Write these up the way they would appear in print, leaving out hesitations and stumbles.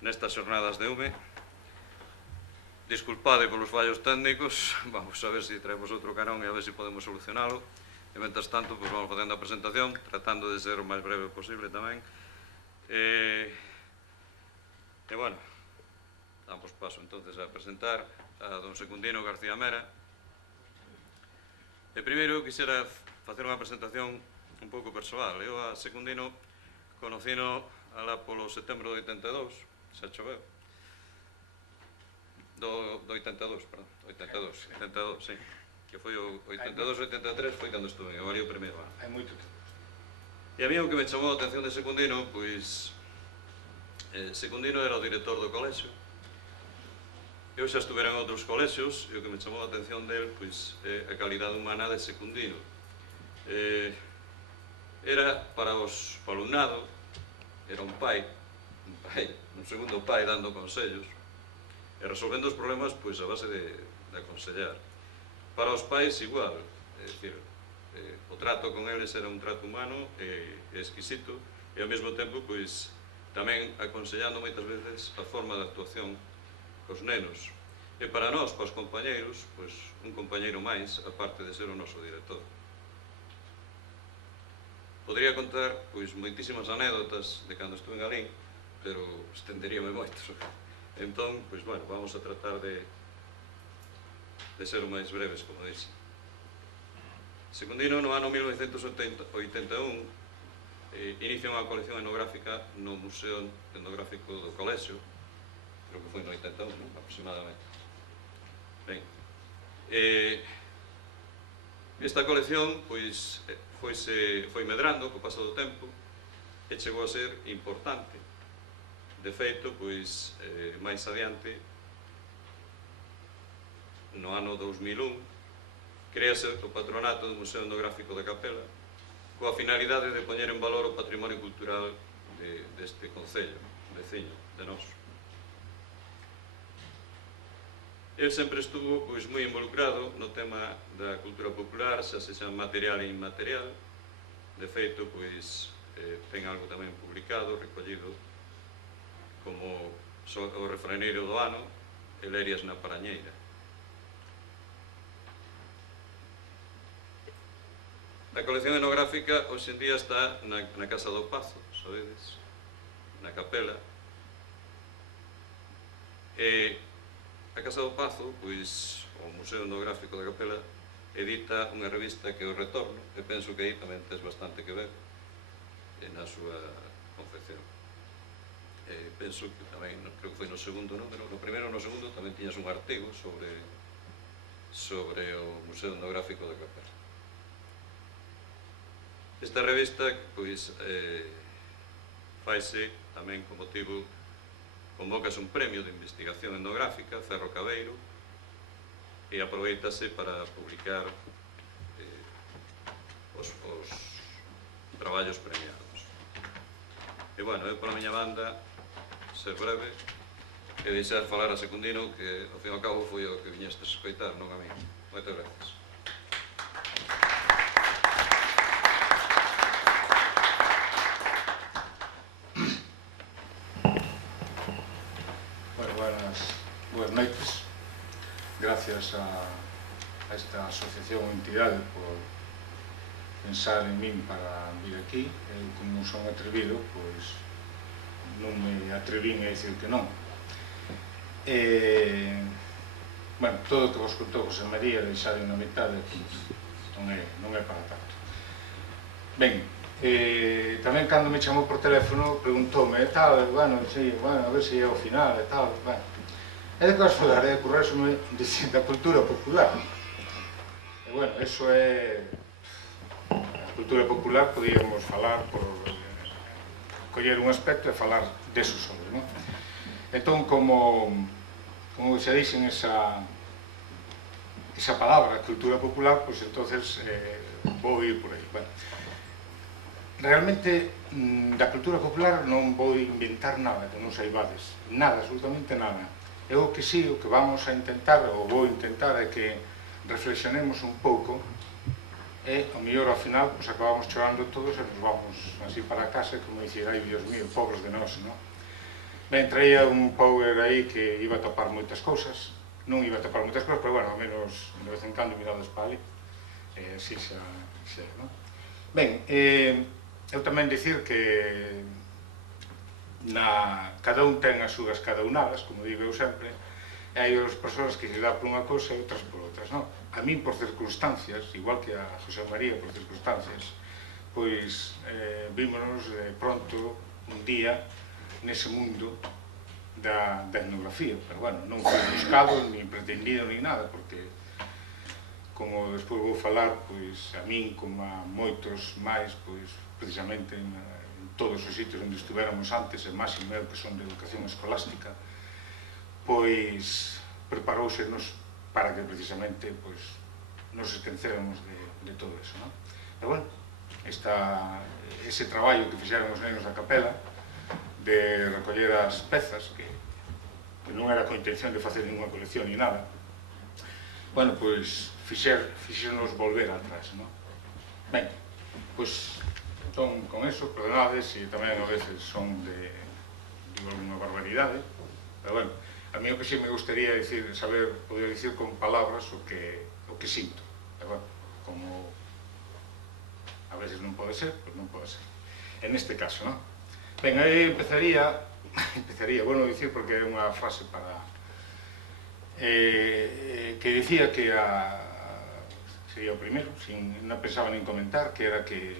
nestas xornadas de UME. Disculpade polos fallos técnicos, vamos a ver se traemos outro carón e a ver se podemos solucionalo. E, mentras tanto, pues, vamos facendo a presentación, tratando de ser o máis breve posible tamén. E bueno, damos paso entonces a presentar a don Secundino García Mera. E primeiro quixera facer unha presentación un pouco persoal. Eu a Secundino conocino alá polo setembro de 82, xa choveu. Do 82, perdón, 82, sí. Que foi o 82-83, foi cando estuve en Ovario primeiro ano. Hai moito tempo. E a mí o que me chamou a atención de Secundino, pois... Secundino era o director do colexio. Eu xa estuvera en outros colexios e o que me chamou a atención del, pois, é a calidade humana de Secundino. Era para o alumnado, era un pai, un segundo pai dando consellos e resolvendo os problemas, pois, a base de aconsellar. Para os pais, igual, é dicir, o trato con eles era un trato humano e exquisito e ao mesmo tempo, pois, tamén aconsellando moitas veces a forma de actuación cos nenos. E para nós, para os compañeiros, pois, un compañeiro máis, aparte de ser o noso director. Podría contar, pois, moitísimas anécdotas de cando estuve en Galín, pero estenderíame moito. Entón, pois, bueno, vamos a tratar de ser o máis breves, como dixe. Secundino, no ano 1981, inicia unha colección etnográfica no Museo Etnográfico do Colexio, creo que foi no 81, aproximadamente. Ben, esta colección, pois, foi medrando co paso do tempo e chegou a ser importante. De feito, pois, máis adiante, no ano 2001, créase o patronato do Museo Etnográfico da Capela coa finalidade de poñer en valor o patrimonio cultural deste concello, veciño de nós. El sempre estuvo, pois, moi involucrado no tema da cultura popular, xa sexa material e inmaterial. De feito, pois, ten algo tamén publicado, recollido, como o refraneiro do ano e Lerias na Parañeira. A colección etnográfica hoxe en día está na Casa do Pazo, sabedes, na Capela. E a Casa do Pazo, pois, o Museo Etnográfico da Capela, edita unha revista que é o Retorno, e penso que aí tamén tes bastante que ver na súa confección. Penso que tamén, creo que foi no segundo número, no primeiro ou no segundo, tamén tiñas un artigo sobre o Museo Etnográfico da Capela. Esta revista, pois, faise tamén con motivo, convócase un premio de investigación etnográfica, Cerro Cabeiro, e aproveitase para publicar os traballos premiados. E, bueno, eu, pola miña banda, ser breve, e deixar falar a Secundino, que, ao fin e ao cabo, foi o que viñestes a escoitar, non a mí. Moitas gracias. Boas noites. Gracias a esta asociación ou entidade por pensar en min para vir aquí. Eu, como son atrevido, pois non me atrevín a dicir que non. Bueno, todo o que vos contou José María deixade na metade, non é para tanto. Ben, tamén cando me chamou por teléfono preguntoume e tal, bueno, a ver se é ao final e tal, bueno. E de que vas falar? É o resume da cultura popular. E, bueno, eso é... A cultura popular podíamos falar por... coller un aspecto e falar deso sobre, non? Entón, como xa dixen esa palabra, cultura popular, pois entonces vou ir por aí. Bueno, realmente, da cultura popular non vou inventar nada, que non saibades. Nada, absolutamente nada. Eu o que sí, o que vamos a intentar, ou vou intentar, é que reflexionemos un pouco e, ao mellor, ao final, pues, acabamos chorando todos e nos vamos así para casa, como dicir, ai, Dios mío, pobres de nós, non? Ben, traía un power aí que iba a topar moitas cousas, non iba a topar moitas cousas, pero bueno, ao menos de vez en cando mirades para ali, así xa, non? Ben, eu tamén dicir que cada un ten as súas cadaunadas, como digo eu sempre, e hai as persoas que se dá por unha cousa e outras por outras, non? A min por circunstancias, igual que a José María por circunstancias, pois vímonos de pronto un día nese mundo da etnografía, pero bueno, non foi buscado, ni pretendido, ni nada, porque como despois vou falar, pois a min, como a moitos máis, pois precisamente en todos os sitios onde estuvéramos antes, e máis eu que son de educación escolástica, pois preparóusenos para que precisamente pois nos esquecéramos de todo eso, non? Pero bueno, ese traballo que fixeron os nenos da capela de recoller as pezas, que non era con intención de facer ninguna colección ni nada, bueno, pois fixenos volver atrás, non? Ben, pois entón, con eso, perdonades, e tamén a veces son digo alguna barbaridade, pero bueno, a mí o que sí me gustaría poder dicir con palabras o que sinto, pero bueno, como a veces non pode ser, pois non pode ser. En este caso, non? Ben, aí empezaría, bueno dicir porque é unha frase para que dicía que sería o primeiro, non pensaba nin comentar, que era que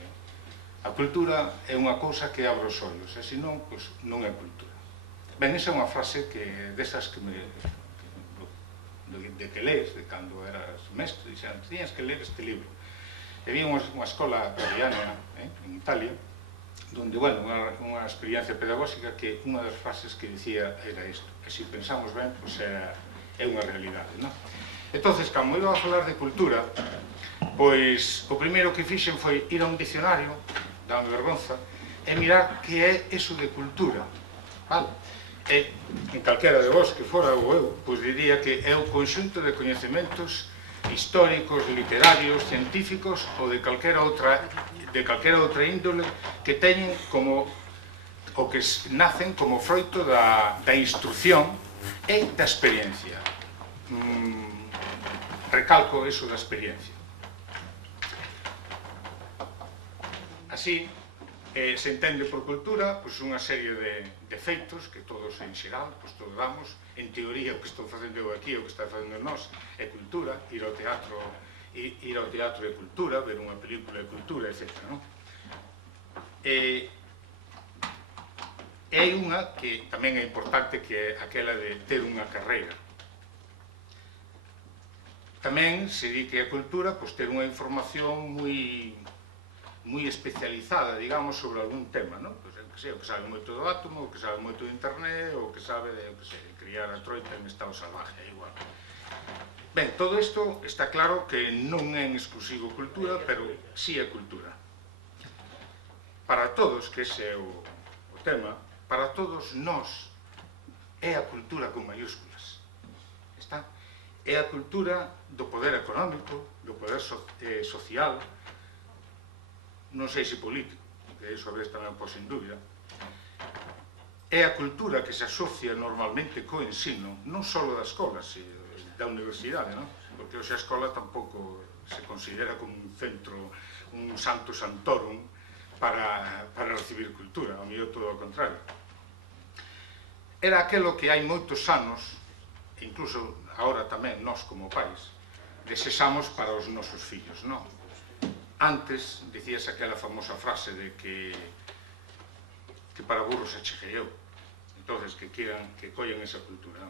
a cultura é unha cousa que abre os ollos, e senón, pois non é cultura. Ben, esa é unha frase que desas que de que lees, de cando eras mestre, dixeran, tiñas que ler este libro. E había unha escola italiana en Italia, donde, bueno, unha experiencia pedagóxica que unha das frases que dicía era isto, que se pensamos ben, pois é unha realidade, non? Entón, cando iba a falar de cultura, pois o primeiro que fixen foi ir a un dicionario, dame vergonza, e mirar que é eso de cultura, vale? E en calquera de vos que fora ou eu, pois diría que é o conxunto de coñecementos históricos, literarios, científicos ou de calquera outra índole que teñen como o que nacen como froito da instrucción e da experiencia. Recalco eso da experiencia. Así, se entende por cultura unha serie de feitos que todos en xeral todos damos. En teoría, o que estou facendo eu aquí, o que está facendo nós, é cultura. Ir ao teatro é cultura, ver unha película é cultura, etc. E hai unha que tamén é importante, que é aquela de ter unha carreira. Tamén se di que é cultura ter unha información moi especializada, digamos, sobre algún tema, non? O que sabe moito do átomo, o que sabe moito de internet, o que sabe de criar a troita en estado salvaje, é igual. Ben, todo isto está claro que non é en exclusivo cultura, pero sí é cultura. Para todos, que ese é o tema, para todos nós é a cultura con mayúsculas. Está? É a cultura do poder económico, do poder social, non sei se político, que iso a veces tamén pos en dúbida. É a cultura que se asocia normalmente co ensino, non só da escola, da universidade, non? Porque hoxe a escola tampouco se considera como un centro, un santo santorum para recibir cultura, ao mellor todo o contrario. Era aquelo que hai moitos anos, incluso agora tamén nós como pais, desexamos para os nosos fillos, non? Antes dicíase aquela famosa frase de que para burros se chegueou, entonces que collen esa cultura.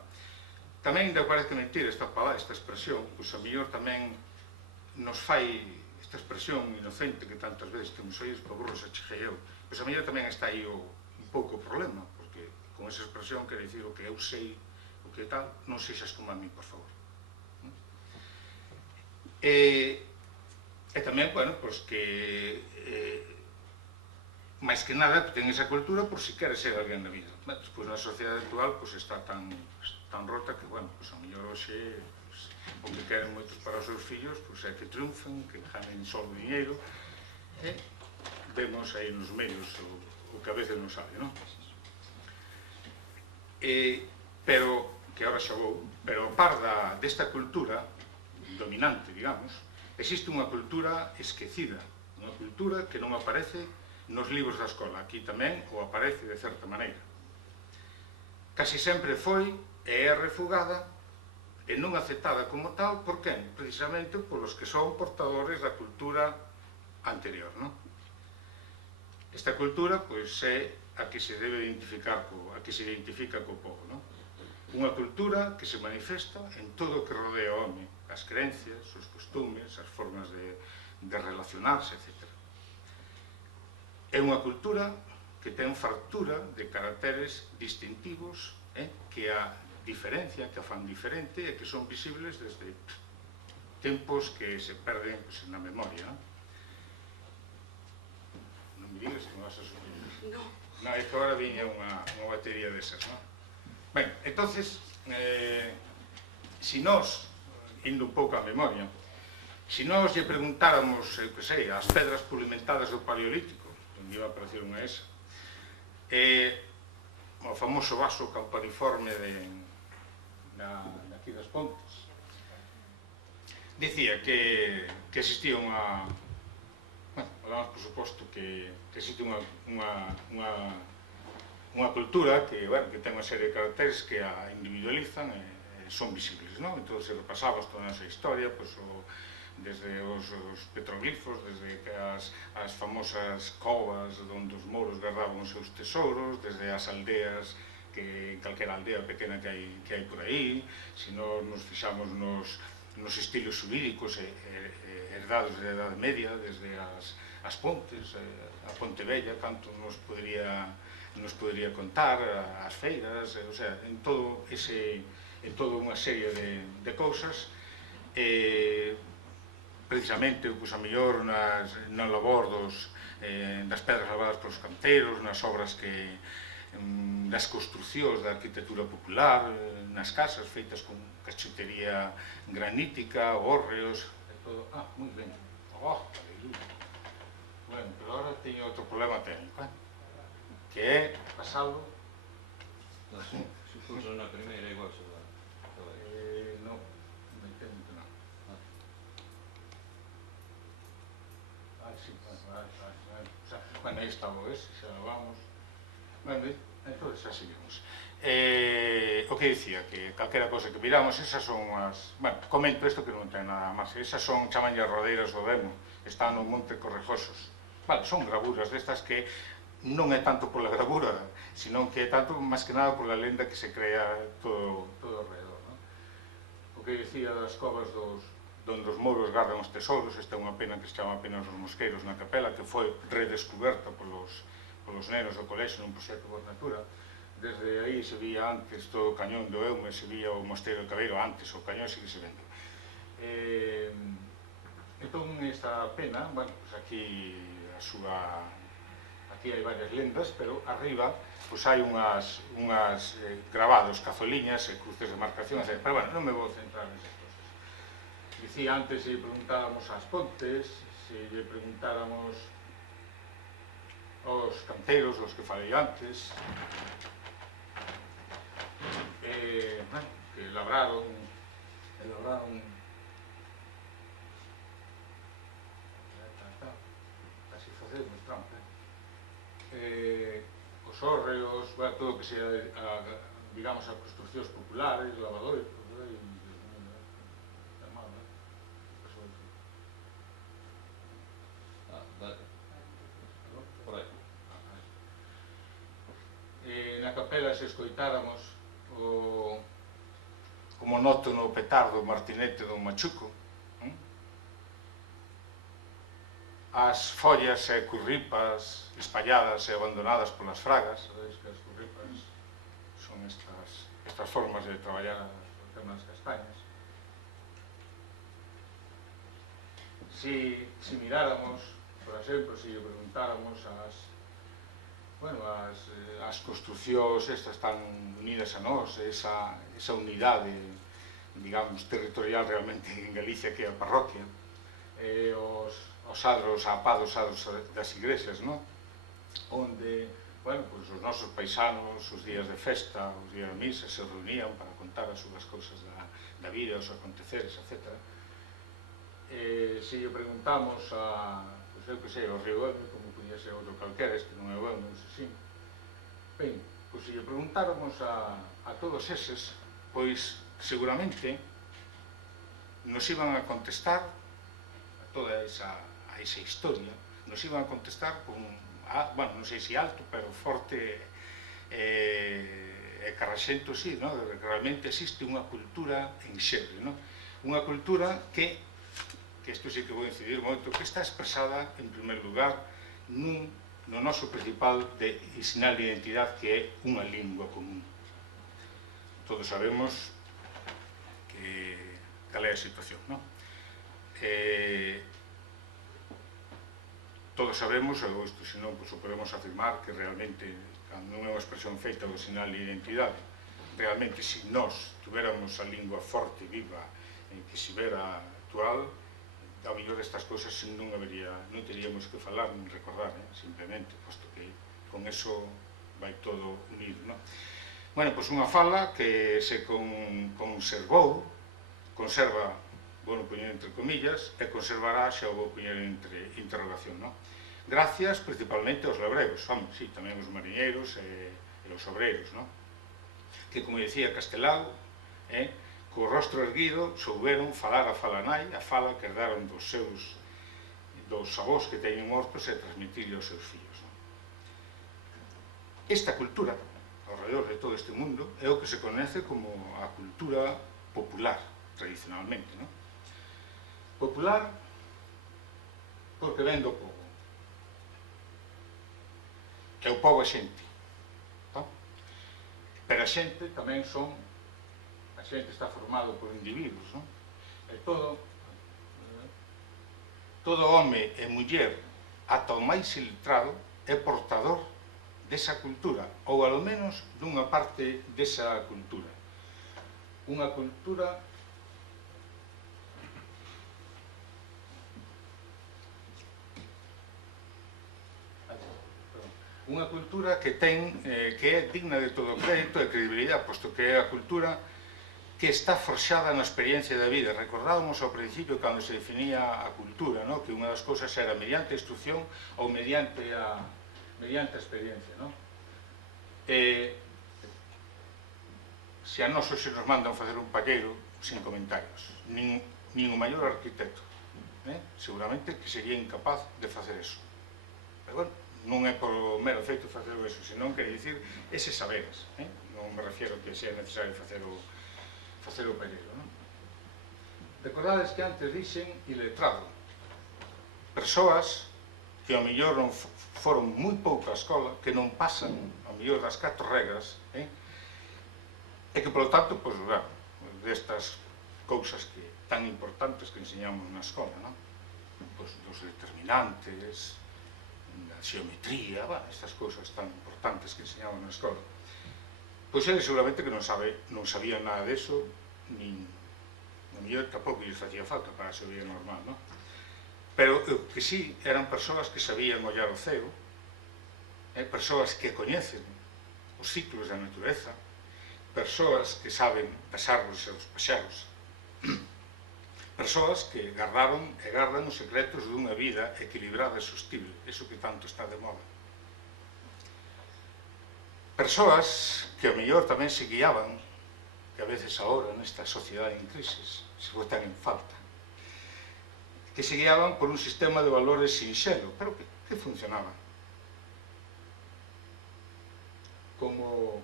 Tamén, ainda parece mentira esta expresión, pois a mellor tamén nos fai esta expresión inocente que tantas veces temos oídos, para burros se chegueou, pois a mellor tamén está aí un pouco o problema, porque con esa expresión quere dicir o que eu sei, o que tal, non sexas como a mí, por favor. E tamén, bueno, pois que máis que nada ten esa cultura por si quere ser alguén na vida. Despois na sociedade actual está tan rota que, bueno, a mellor hoxe o que queren moitos para os seus fillos é que triunfen, que ganen só o diñeiro, e vemos aí nos medios o que a veces non sabe, non? pero, que ahora xa vou, pero a par desta cultura dominante, digamos, existe unha cultura esquecida, unha cultura que non aparece nos libros da escola, aquí tamén o aparece de certa maneira. Casi sempre foi e é refugada e non aceptada como tal, por quen? Precisamente polos que son portadores da cultura anterior, non? Esta cultura, pois, é a que se debe identificar a que se identifica co povo, non? Unha cultura que se manifesta en todo o que rodea ao home, as creencias, os costumes, as formas de relacionarse, etc. É unha cultura que ten fartura de caracteres distintivos, que a diferencia, que a fan diferente e que son visibles desde tempos que se perden na memoria. Non me digas que me vas a suprimir. Non, é que agora viña unha batería desas, non? Ben, entonces, si nós, indo un pouco á memoria, si nós lle preguntáramos, eu que sei, as pedras pulimentadas do Paleolítico, onde iba a aparecer unha esa, o famoso vaso campaniforme aquí das Pontes, dicía que existía unha, falamos por suposto que existe unha cultura que ten unha serie de caracteres que a individualizan e son visibles, non? Entón, se repasamos toda a nosa historia, desde os petroglifos, desde as famosas covas onde os moros guardaban os seus tesouros, desde as aldeas, calquera aldea pequena que hai por aí, se nos fixamos nos estilos xurídicos herdados da Edade Media, desde as pontes, a Ponte Vella, canto nos podría contar, as feiras, o sea, en toda unha serie de cousas, precisamente, a mellor no labor das pedras lavadas polos canteiros, nas obras das construcións da arquitectura popular, nas casas feitas con cachutería granítica, hórreos, e todo. Moi ben. Aleluya. Bueno, pero agora teño outro problema técnico, que é pasalo. Se pulso na primeira igual se dá. Non, me entendo que non. Sí, bueno, aí está o ese, xa lo vamos. Bueno, entón xa seguimos. O que dicía, que calquera cosa que miramos, esas son as... Bueno, comento isto que non ten nada máis. Esas son, chamanlle as rodeiras do Demo, están no Monte Correjosos. Vale, son gravuras destas que non é tanto pola gravura, sino que é tanto, máis que nada, pola lenda que se crea todo alrededor, non? O que dicía das covas onde os moros guardan os tesouros, esta é unha pena que se chama Penas dos Mosqueiros na Capela, que foi redescoberta polos nenos do colexio nun proxecto por natura. Desde aí se vía antes todo o cañón do Eume, se vía o Mosteiro de Cabeiro antes, o cañón sigue se vendo. Entón, esta pena, bueno, aquí hai varias lendas, pero arriba hai unhas grabados, cazoliñas e cruces de marcación, pero bueno, non me vou centrar nesas cosas. Dicía antes, se lle preguntáramos ás Pontes, se lle preguntáramos aos canteiros, os que falei antes, que labraron casi facemos trampa, os hórreos, todo o que sea, digamos, as construccións populares, lavadores, por aí. Na Capela, se escoitáramos o monótono petardo martinete do machuco, as follas e curripas espalladas e abandonadas polas fragas, sabedes que as curripas son estas formas de traballar o tema das castañas. Si miráramos, por exemplo, se lle preguntáramos as construcións estas tan unidas a nós, esa unidade, digamos, territorial realmente en Galicia que é a parroquia, os adros, apados das igrexas, onde bueno, pois os nosos paisanos, os días de festa, os días de misa, se reunían para contar as súas cousas da vida, os aconteceres, etc. Se lle preguntamos a, pois eu que sei, ao Río Eme, como podía ser outro calquera, este non é o Eme, non sei, ben, pois se lle preguntáramos a todos eses, pois seguramente nos iban a contestar a toda esa historia, nos iban a contestar con, bueno, non sei se alto, pero forte e carraxento, sí, no? Realmente existe unha cultura en xebre, no? Unha cultura que isto sí que vou incidir moito, que está expresada, en primer lugar, no noso principal sinal de identidade, que é unha lingua común. Todos sabemos cal é a situación, non? Todos sabemos, ou isto senón, pois, o podemos afirmar que realmente non é unha expresión feita do sinal de identidade. Realmente, se nós tuviéramos a lingua forte, viva, que se vera actual, ao mellor estas cousas non teríamos que falar nin recordar, simplemente, posto que con eso vai todo unido, non? Bueno, pois unha fala que se conserva, vou poñer entre comillas, e conservará, xa o vou poñer entre interrogación, non? Gracias principalmente aos labregos, sí, tamén os mariñeiros e os obreiros, non? Que, como dicía Castelao, co rostro erguido souberon falar a fala nai, a fala que herdaron dos avós que teñen mortos e transmitirle aos seus fillos. Esta cultura, ao redor de todo este mundo, é o que se coñece como a cultura popular, tradicionalmente. Popular porque ven do pobo. Que o pobo é xente. Pero a xente tamén son... A xente está formado por individuos, non? E todo home e muller, ata o máis iletrado, é portador desa cultura, ou ao menos dunha parte desa cultura. Unha cultura que é digna de todo crédito e credibilidade, posto que é a cultura que está forxada na experiencia da vida. Recordábamos ao principio, cando se definía a cultura, que unha das cousas era mediante a instrucción ou mediante a experiencia. Se a nos hoxe nos mandan facer un palleiro, sin comentarios, nin o maior arquitecto, seguramente que sería incapaz de facer eso. Pero bueno, non é por o mero feito de facer eso, senón quere dicir eses saberes. Non me refiero que sea necesario facer o palleiro. Recordades que antes dixen iletrado. Persoas que ao mellor non foron moi pouco á escola, que non pasan ao mellor das 4 regras, e que, polo tanto, destas cousas tan importantes que enseñamos na escola, dos determinantes, da xeometría, estas cousas tan importantes que enseñamos na escola, pois eles seguramente que non sabían nada deso, nin a mellor tampouco lles facía falta para a súa vida normal, non? Pero que sí, eran persoas que sabían ollar o ceo, persoas que coñecen os ciclos da natureza, persoas que saben pesarlos e os paxaros, persoas que gardaron e gardan os secretos dunha vida equilibrada e sostible, eso que tanto está de moda. Persoas que ao mellor tamén se guiaban, que a veces agora nesta sociedade en crisis se botan en falta, que se guiaban por un sistema de valores sinxelo, pero que funcionaba. Como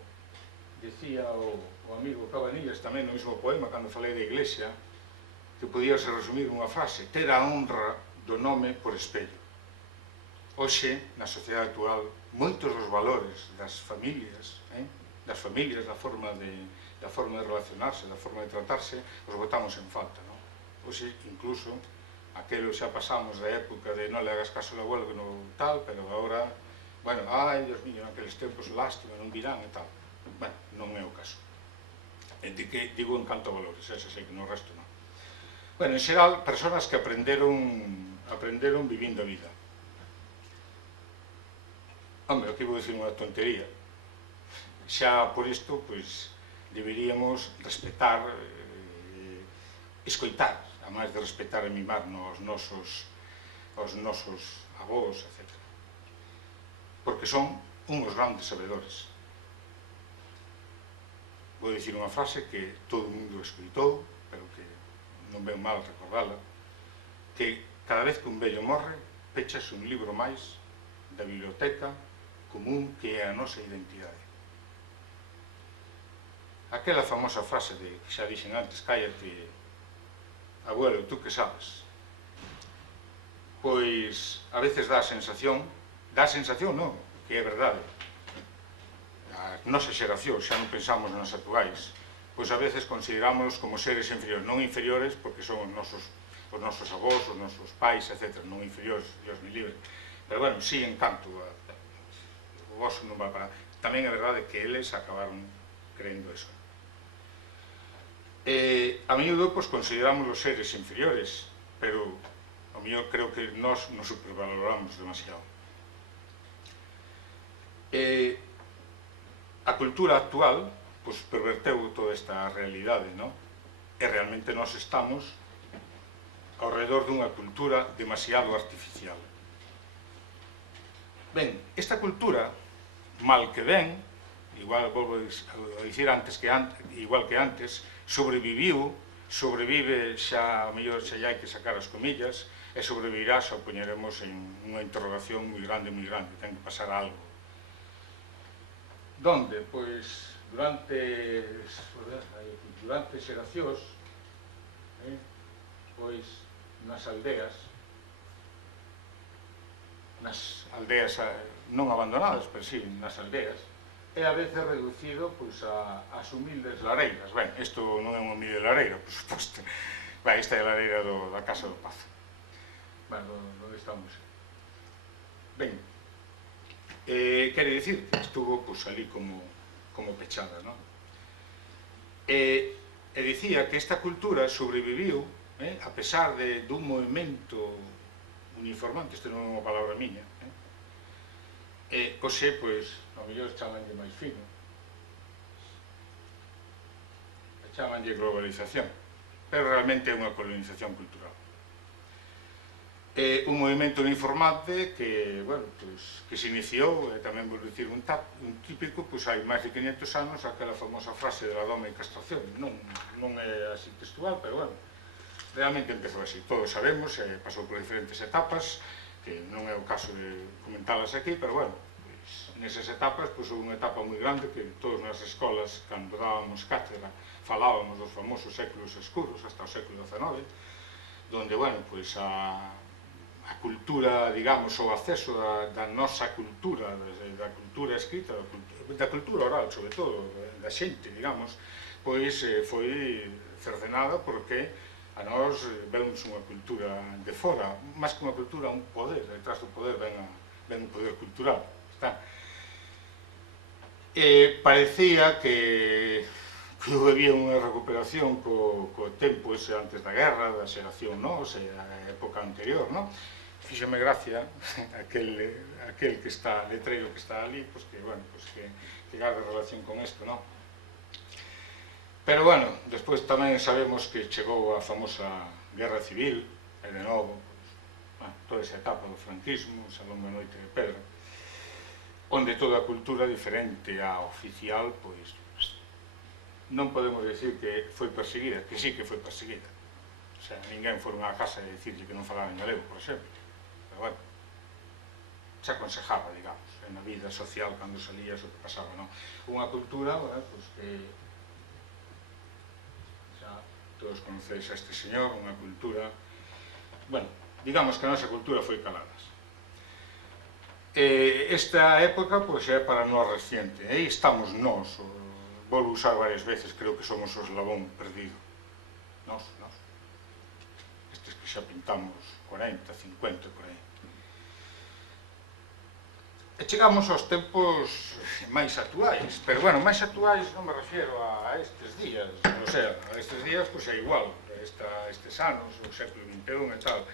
decía o amigo Cabanillas tamén no mesmo poema, cando falei da Iglesia, que podíase resumir unha frase: ter a honra do nome por espello. Hoxe, na sociedade actual, moitos dos valores das familias, da forma de relacionarse, da forma de tratarse, os botamos en falta. Hoxe, incluso, aquelo xa pasamos da época de non le hagas caso ao abuelo que non tal, pero agora, bueno, ai, Dios mío, naqueles tempos lástima, non virán e tal. Bueno, non é o caso. Digo en canto a valores, ese sei que no resto non. Bueno, en xeral, persoas que aprenderon vivindo a vida. Home, aquí vou dicir unha tontería. Xa por isto, pois, deberíamos respetar, escoitar, a máis de respetar e mimar aos nosos avós, etc. Porque son uns grandes sabedores. Vou dicir unha frase que todo o mundo escoitou, pero que non ven mal recordala, que cada vez que un vello morre, pechas un libro máis da biblioteca común que é a nosa identidade. Aquela famosa frase de que xa dixen antes, cállate, abuelo, tú que sabes? Pois a veces dá a sensación non, que é verdade. As nosas xeracións, xa non pensamos nas actuais, pois a veces considerámonos como seres inferiores, non inferiores porque son os nosos avós, os nosos pais, etc. Non inferiores, Dios me libre. Pero, bueno, sí, en canto o vosso non vai para... Tamén é verdade que eles acabaron creendo eso. A miúdo, pois, consideramos os seres inferiores, pero ao mellor creo que nós nos supervaloramos demasiado. A cultura actual, pois, perverteu toda esta realidade, non? E realmente nós estamos ao redor dunha cultura demasiado artificial. Ben, esta cultura, mal que ben, igual volvo a dicir antes que igual que antes, sobrevive xa, a mellor xa hai que sacar as comillas, e sobrevivirá xa o poñeremos en unha interrogación moi grande, ten que pasar algo. Donde? Pois, durante xeracións, pois, nas aldeas non abandonadas, pero si, nas aldeas, é a veces reducido ás humildes lareiras. Ben, isto non é unha humilde lareira, por suposto. Ben, esta é a lareira da Casa do Pazo. Ben, onde estamos? Ben, quere dicir que estuvo ali como pechada, non? E dicía que esta cultura sobreviviu a pesar dun movimento uniformante, isto non é unha palabra miña, hoxe, pois, ao mellor chamanlle máis fino, chamanlle globalización, pero realmente é unha colonización cultural. Un movimento uniformante que, bueno, pois, que se iniciou, e tamén vou dicir un típico, pois hai máis de 500 anos, aquela famosa frase de la doma e castración, non é así textual, pero, bueno, realmente empezou así. Todos sabemos, pasou por diferentes etapas, que non é o caso de comentalas aquí, pero, bueno, nesas etapas, houve unha etapa moi grande que todos nas escolas, cando dábamos cátedra, falábamos dos famosos séculos escuros, hasta o século XIX, donde, bueno, a cultura, digamos, o acceso da nosa cultura, da cultura escrita, da cultura oral, sobre todo, da xente, digamos, pois foi cercenada porque a nós vemos unha cultura de fora, máis que unha cultura, un poder, detrás do poder ven un poder cultural, está? Parecía que había unha recuperación co tempo ese antes da guerra, da xeración nosa, a época anterior, non? Fíxeme gracia aquel que está, letreiro que está ali, pois que, bueno, pois que garda relación con isto, non? Pero, bueno, despois tamén sabemos que chegou a famosa Guerra Civil, e de novo, toda esa etapa do franquismo, esa longa noite de pedra, onde toda a cultura diferente á oficial, pois, non podemos decir que foi perseguida, que sí que foi perseguida. O sea, ninguén foi unha casa e dicirlle que non falaba en galego, por exemplo. Pero, bueno, se aconsejaba, digamos, na vida social, cando salías o que pasaba, non? Unha cultura, bueno, pois que xa todos conoceis a este señor, unha cultura, bueno, digamos que a nosa cultura foi caladas. Esta época, pois, é para nós reciente, e aí estamos nós, vou usar varias veces, creo que somos o eslabón perdido. Nós. Estes que xa pintamos 40, 50, por aí. E chegamos aos tempos máis actuais, pero, bueno, máis actuais non me refiero a estes días, o sea, a estes días, pois é igual, estes anos, o século XXI e tal.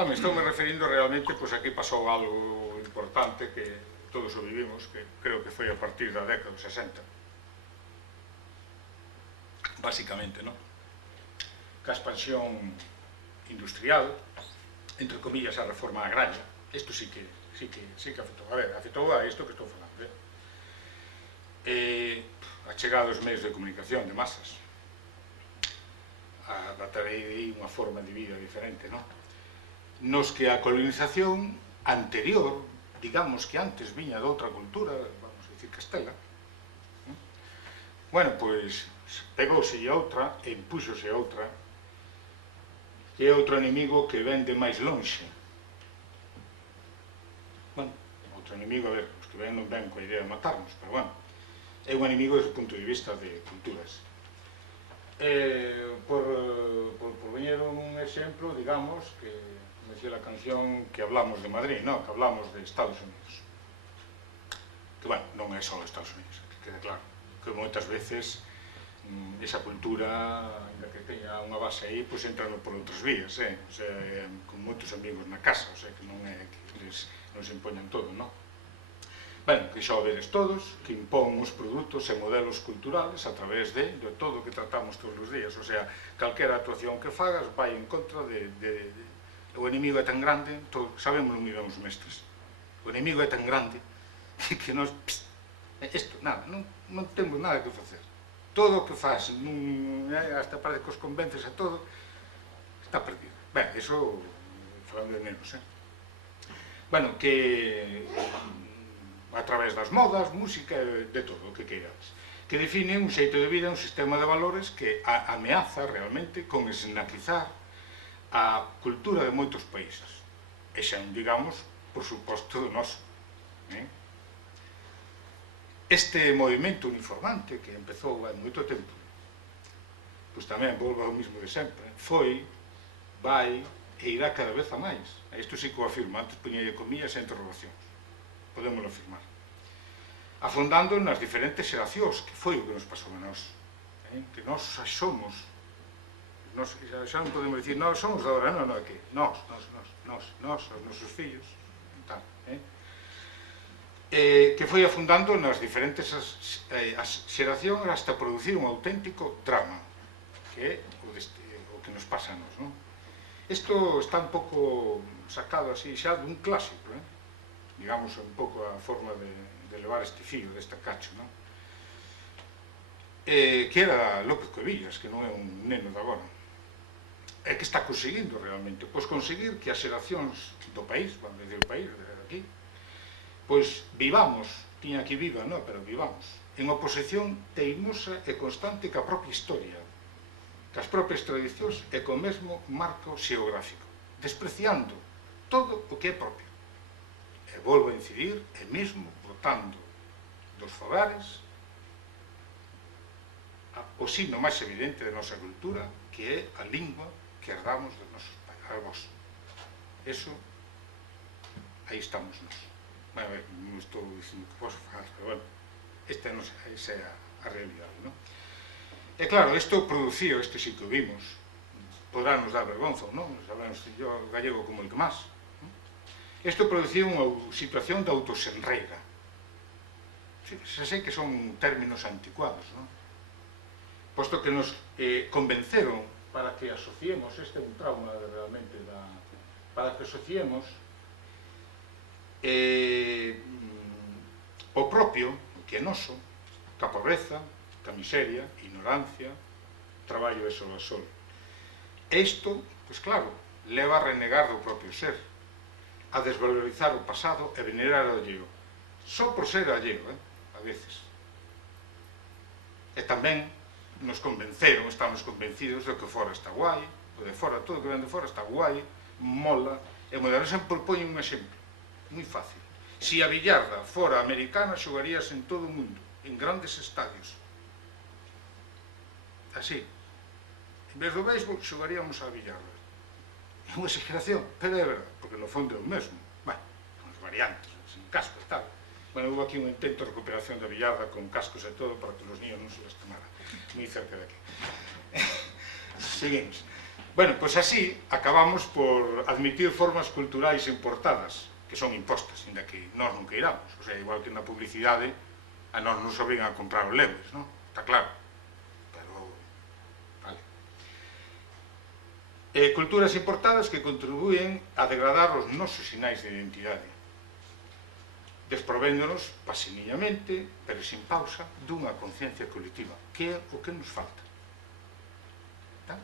Home, estou me referindo realmente, pois aquí pasou algo importante que todos o vivimos, que creo que foi a partir da década dos 60, básicamente, non? Ca expansión industrial, entre comillas, a reforma agraria, isto sí que afectou. A ver, afectou a isto que estou falando, a chegada dos medios de comunicación de masas, adaptarei unha forma de vida diferente, non? Nos que a colonización anterior, digamos que antes viña de outra cultura, vamos a dicir Castela, bueno, pois pegouse a outra e impúxose a outra, que é outro inimigo que ven de máis lonxe. Bueno, outro inimigo, a ver, os que ven non ven coa idea de matarnos, pero bueno, é un inimigo desde o punto de vista de culturas. Por poñer un exemplo, digamos, que, como decía a canción, que hablamos de Madrid, no, que hablamos de Estados Unidos. Que, bueno, non é só Estados Unidos, que quede claro, que moitas veces esa cultura, ainda que teña unha base aí, pois entran por outras vías, o sea, con moitos amigos na casa, o sea, que non é que nos impoñan todo, non? Ben, que xa o vedes todos, que impón os produtos e modelos culturales a través de todo o que tratamos todos os días, o sea, calquera actuación que fagas vai en contra o inimigo é tan grande, sabemos non iremos mestres, o inimigo é tan grande que nos, isto, nada, non temos nada que facer. Todo o que faz, hasta parece que os convences a todo, está perdido. Ben, iso, falando de nenos, bueno, que a través das modas, música, de todo o que queirades, que define un xeito de vida, un sistema de valores que ameaza realmente con esnaquizar a cultura de moitos países. E xa, digamos, por suposto, do noso. Este movimento uniformante que empezou hai moito tempo, pois tamén volvo ao mismo de sempre, foi, vai e irá cada vez a máis. Isto sí que o afirmo, antes poñei comillas e interrogacións. Podemos afirmar. Afondando nas diferentes xeracións, que foi o que nos pasou a nós. Que nós xa somos, xa non podemos dicir, nós somos da hora, non, é que nós, os nosos fillos, tal, que foi afundando nas diferentes xeracións hasta producir un auténtico drama, que é o que nos pasa a nós, non? Isto está un pouco sacado así xa dun clásico, digamos, un pouco a forma de levar este fío, deste cacho, non? Que era López Cuevillas, que non é un neno de agora. E que está conseguindo realmente? Pois conseguir que as xeracións do país, vamos a decir o país, aquí, pois vivamos, tiña que viva, non? Pero vivamos, en oposición teimosa e constante ca propia historia, cas propias tradicións e co mesmo marco xeográfico, despreciando todo o que é propio. E volvo a incidir, e mesmo botando dos fogares o signo máis evidente da nosa cultura, que é a lingua que herdamos dos nosos avós. Eso, aí estamos nós. Bueno, non estou dicindo que posso falar, pero bueno, esta é a realidade, non? E claro, isto produciu, isto sí que o vimos, podrá nos dar vergonza, non? Sabemos que yo gallego como el que máis. Isto produciu unha situación de autosenreira. Xa sei que son términos anticuados, non? Posto que nos convenceron para que asociemos, este é un trauma realmente, para que asociemos o propio, o que é noso, ca pobreza, ca miseria, ignorancia, traballo e sol a sol. E isto, pois claro, leva a renegar do propio ser, a desvalorizar o pasado e venerar o alleo, só por ser alleo, a veces. E tamén nos convenceron, estamos convencidos de que fora está guai, o de fora, todo o que ven de fora está guai, mola, e Moderno sempre poñen un exemplo, moi fácil. Si a billarda fora americana, xogarías en todo o mundo, en grandes estadios. Así. En vez do béisbol, xogaríamos a billarda. É unha exageración, pero é verdade, porque no fondo é o mesmo. Bueno, con as variantes, sin casco e tal. Bueno, houve aquí un intento de recuperación da billarda con cascos e todo para que os niños non se lastimaran. Moi cerca de aquí. Seguimos. Bueno, pois así acabamos por admitir formas culturais importadas que son impostas, ainda que nós non queiramos. O sea, igual que na publicidade, a nós nos obrigan a comprar os leves, non? Está claro. Pero, vale. Culturas importadas que contribuyen a degradar os nosos sinais de identidade, desprovéndonos paseniñamente, pero sin pausa, dunha conciencia colectiva, que é o que nos falta. Tá?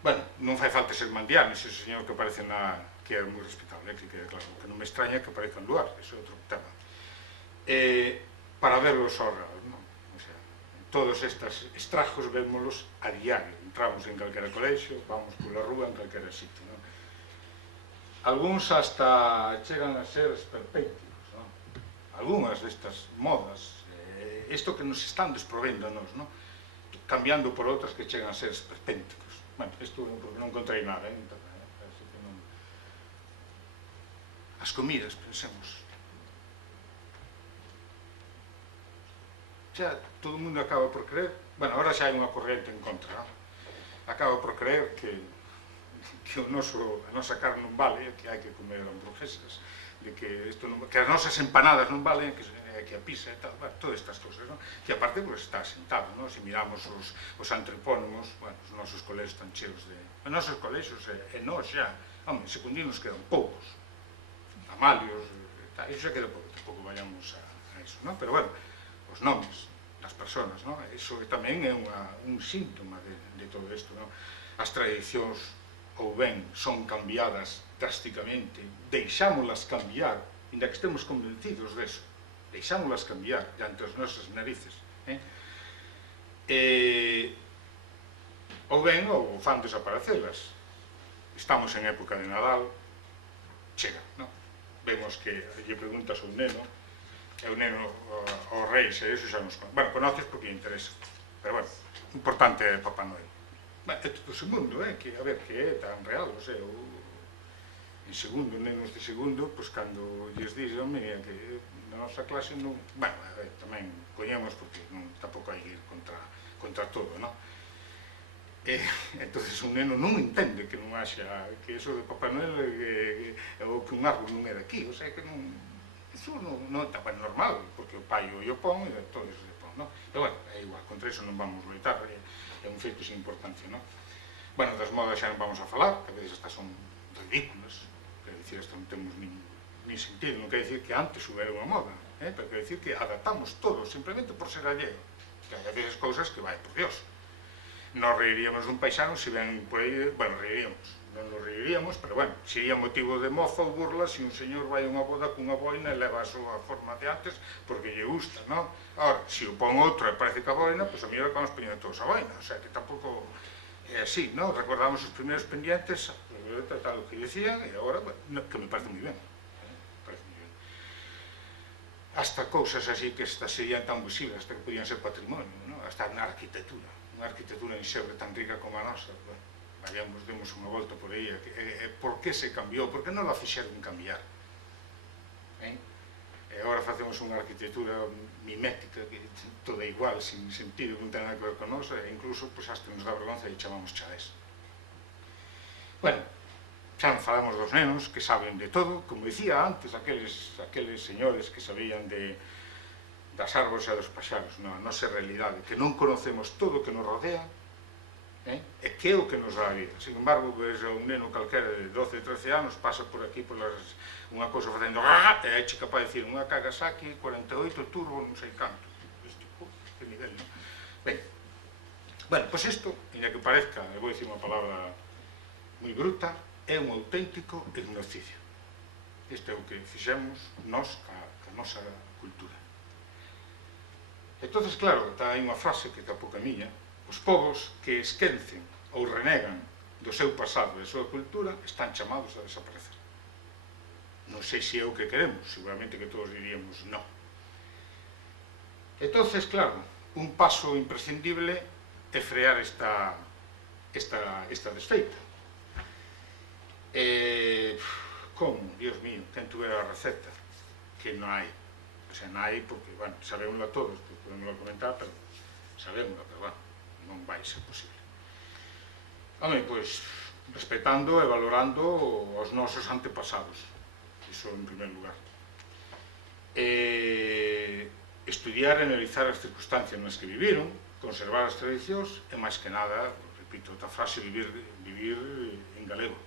Bueno, non fai falta ser mandianes, ese señor que aparece na... que é moi respetable, que claro, que non me extraña que aparezca en lugar, ese é outro tema. Para verlos ao real, non? O sea, todos estes estragos vémolos a diario, entramos en calquera colexio, vamos pola rúa en calquera sitio, non? Algúns hasta chegan a ser esperpénticos, non? Algúnas destas modas, isto que nos están desprovendo a nos, non? Cambiando por outras que chegan a ser esperpénticos. Bueno, isto porque non encontrei nada, así que non... As comidas, pensemos. Xa, todo o mundo acaba por creer, bueno, agora xa hai unha corrente en contra, non? Acaba por creer que a nosa carne non vale, que hai que comer hamburguesas, de que as nosas empanadas non valen, que a pizza e tal, bueno, todas estas cousas, non? Que aparte, pues, está sentado, non? Se miramos os antropónimos, bueno, os nosos colexios están cheos de... Os nosos colexios, e nós xa, home, en secundinos quedan poucos, Amalios, tal, iso xa queda pouco, tampouco vayamos a iso, non? Pero, bueno, os nomes das persoas, non? Iso tamén é un síntoma de todo isto, non? As tradicións ou ben son cambiadas drásticamente, deixámolas cambiar, ainda que estemos convencidos deso, deixámolas cambiar diante das nosas narices, ou ben ou fan desaparecelas. Estamos en época de Nadal, chega, non? Vemos que lle preguntas ao neno, e o neno aos reis, e iso xa nos... Bueno, conoces porque lle interesa, pero bueno, importante é Papá Noel. É todo o segundo, que a ver, que é tan real, o sea, en segundo, nenos de segundo, pois cando lles dixen, mira, que na nosa clase non... Bueno, tamén coñemos porque tampouco hai que ir contra todo, non? Entón, un neno non entende que non haxa, que eso de Papá Noel ou que un árbol non é daqui, o sea, que non... Iso non é tan normal, porque o pai o pon e todo iso se pon, non? Pero, bueno, é igual, contra iso non vamos loitar, é un feito sin importancia, non? Bueno, das modas xa non vamos a falar, que a veces estas son ridículas, quer dicir, isto non temos nin sentido, non quer dicir que antes houbera unha moda, pero quer dicir que adaptamos todo, simplemente por ser alleo, que hai veces cousas que vai, por Dios. Nos reiríamos dun paisano se ven por aí, bueno, reiríamos, non nos reiríamos, pero bueno, sería motivo de mofa ou burla se un señor vai a unha boda cunha boina e leva a súa forma de antes porque lle gusta, non? Ahora, se o pon outro e parece que a boina, pois a mellor acabamos poñendo todos a boina, o sea, que tampouco é así, non? Recordamos os primeiros pendientes, tal o que decían, e agora, bueno, que me parece moi ben, hasta cousas así que estas serían tan visibles, hasta que podían ser patrimonio, non? Hasta na arquitectura, unha arquitectura en Xebre tan rica como a nosa, bueno, vayamos, demos unha volta por aí, por que se cambiou, por que non la fixeron cambiar? E agora facemos unha arquitectura mimética, que toda igual, sin sentido, non ten nada que ver con nos, e incluso, pois, hasta nos dá vergonza e chamamos chaves. Bueno, xa non falamos dos nenos, que saben de todo, como dicía antes, aqueles señores que sabían das árbores e dos paxaros, a nosa realidade, que non conocemos todo o que nos rodea, e que é o que nos dá a vida. Sin embargo, un neno calquera de 12, 13 anos pasa por aquí unha cousa facendo e é capaz de dicir unha Kawasaki 48 turbo non sei canto. Que nivel, non? Ben, bueno, pois isto, ainda que parezca, vou dicir unha palabra moi bruta, é un auténtico etnocidio. Isto é o que fixemos nós ca nosa cultura. Entón, claro, está aí unha frase que tampouco é miña: os povos que esquecen ou renegan do seu pasado e da súa cultura están chamados a desaparecer. Non sei se é o que queremos, seguramente que todos diríamos non. Entón, claro, un paso imprescindible é frear esta desfeita. Como? Dios mío, quen tuvera a receta? Que non hai. O sea, non hai porque, bueno, sabémoslo todos, podemos comentar, pero sabémoslo, pero, bueno, non vai ser posible. Home, pois, respetando e valorando os nosos antepasados, iso en primer lugar. Estudiar e analizar as circunstancias nas que viviron, conservar as tradicións e, máis que nada, repito outra frase, vivir en galego.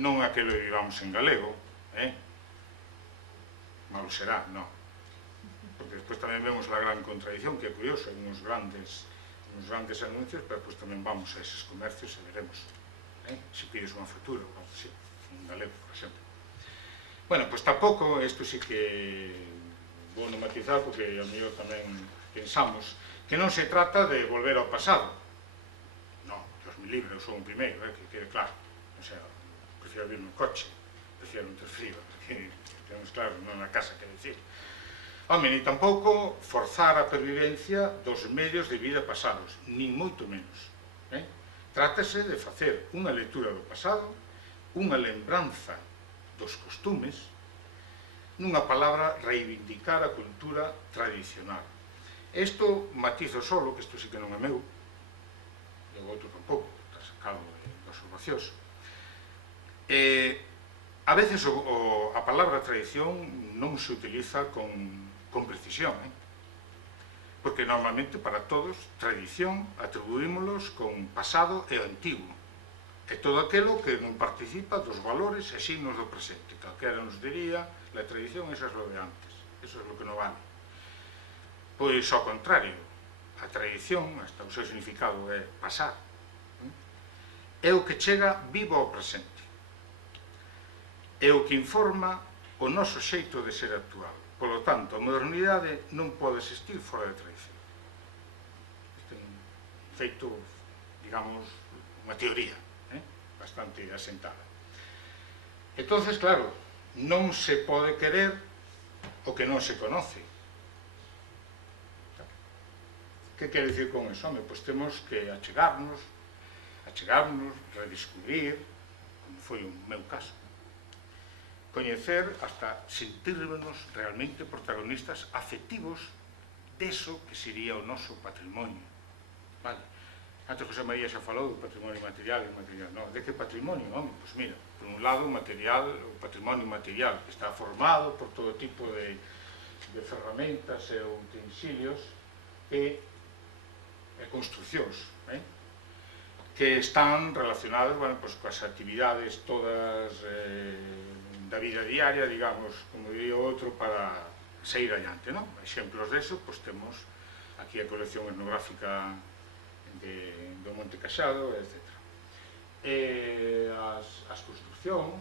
Non a que lo vivamos en galego, malo será, non. Porque despois tamén vemos a gran contradición, que é curioso, hai uns grandes anuncios, pero despois tamén vamos a eses comercios e veremos. Se pides unha factura, en galego, por exemplo. Bueno, pois tampouco, isto sí que vou matizar, porque a mellor tamén pensamos que non se trata de volver ao pasado. Non, Dios me libre, eu son o primeiro, que quede claro. O sea, prefiero vir no coche, prefiero non ter frío, porque tenemos claro, non na casa, que decir. Home, ni tampouco forzar a pervivencia dos medios de vida pasados, nin moito menos. Trátase de facer unha lectura do pasado, unha lembranza dos costumes, nunha palabra, reivindicar a cultura tradicional. Isto matizo solo, que isto sí que non é meu, e o outro tampouco, está sacado de observacións. A veces a palabra tradición non se utiliza con precisión, porque normalmente para todos tradición atribuímoslos con pasado e antigo, e todo aquilo que non participa dos valores e signos do presente. Calquera nos diría, la tradición eso es lo de antes, eso es lo que non vale. Pois ao contrario, a tradición, hasta o seu significado é pasar, é o que chega vivo ao presente, é o que informa o noso xeito de ser actual. Por lo tanto, a modernidade non pode existir fora de tradición. Isto é un feito, digamos, unha teoría bastante asentada. Entonces, claro, non se pode querer o que non se conoce. Que quere dicir con eso? Home, pois temos que achegarnos, redescubrir, como foi o meu caso, coñecer hasta sentirnos realmente protagonistas afectivos deso que sería o noso patrimonio. Vale? Antes José María xa falou do patrimonio material e inmaterial. Non, de que patrimonio? Home, pois mira, por un lado o patrimonio material, que está formado por todo tipo de ferramentas e utensilios e construcións, que están relacionadas, bueno, pues, coas actividades todas da vida diaria, digamos, como diría outro, para seguir adiante, non? Exemplos deso, pois temos aquí a colección etnográfica do Monte Caxado, etc. As construcións,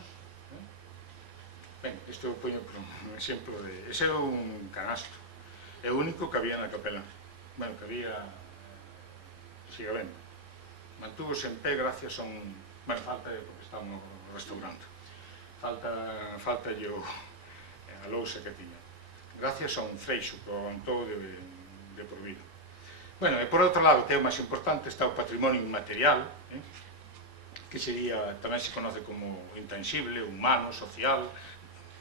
ben, isto poño por un exemplo de... Ese é un canasto, é o único que había na capela, bueno, que había, siga vendo, mantúvose en pé gracias a un... bueno, falta, porque estamos restaurando, falta a lousa que tiña, gracias a un freixo que o aguantou de por vida. Bueno, e por outro lado, que é o máis importante, está o patrimonio inmaterial, que sería, tamén se conoce como intangible, humano, social,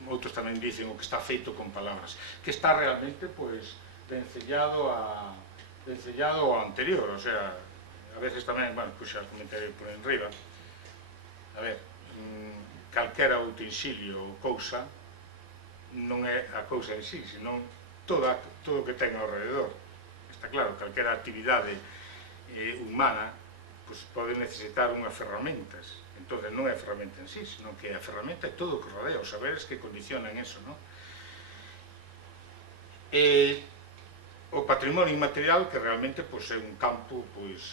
outros tamén dicen o que está feito con palabras, que está realmente, pois, vencellado ao anterior, o sea, a veces tamén, bueno, pois xa comentarei por enriba, a ver, calquera utensilio ou cousa non é a cousa en sí, senón todo o que ten ao rededor. Está claro, calquera actividade humana pode necesitar unhas ferramentas, entón non é a ferramenta en sí, senón que a ferramenta é todo o que rodea, os saberes que condicionan eso, non? O patrimonio inmaterial, que realmente é un campo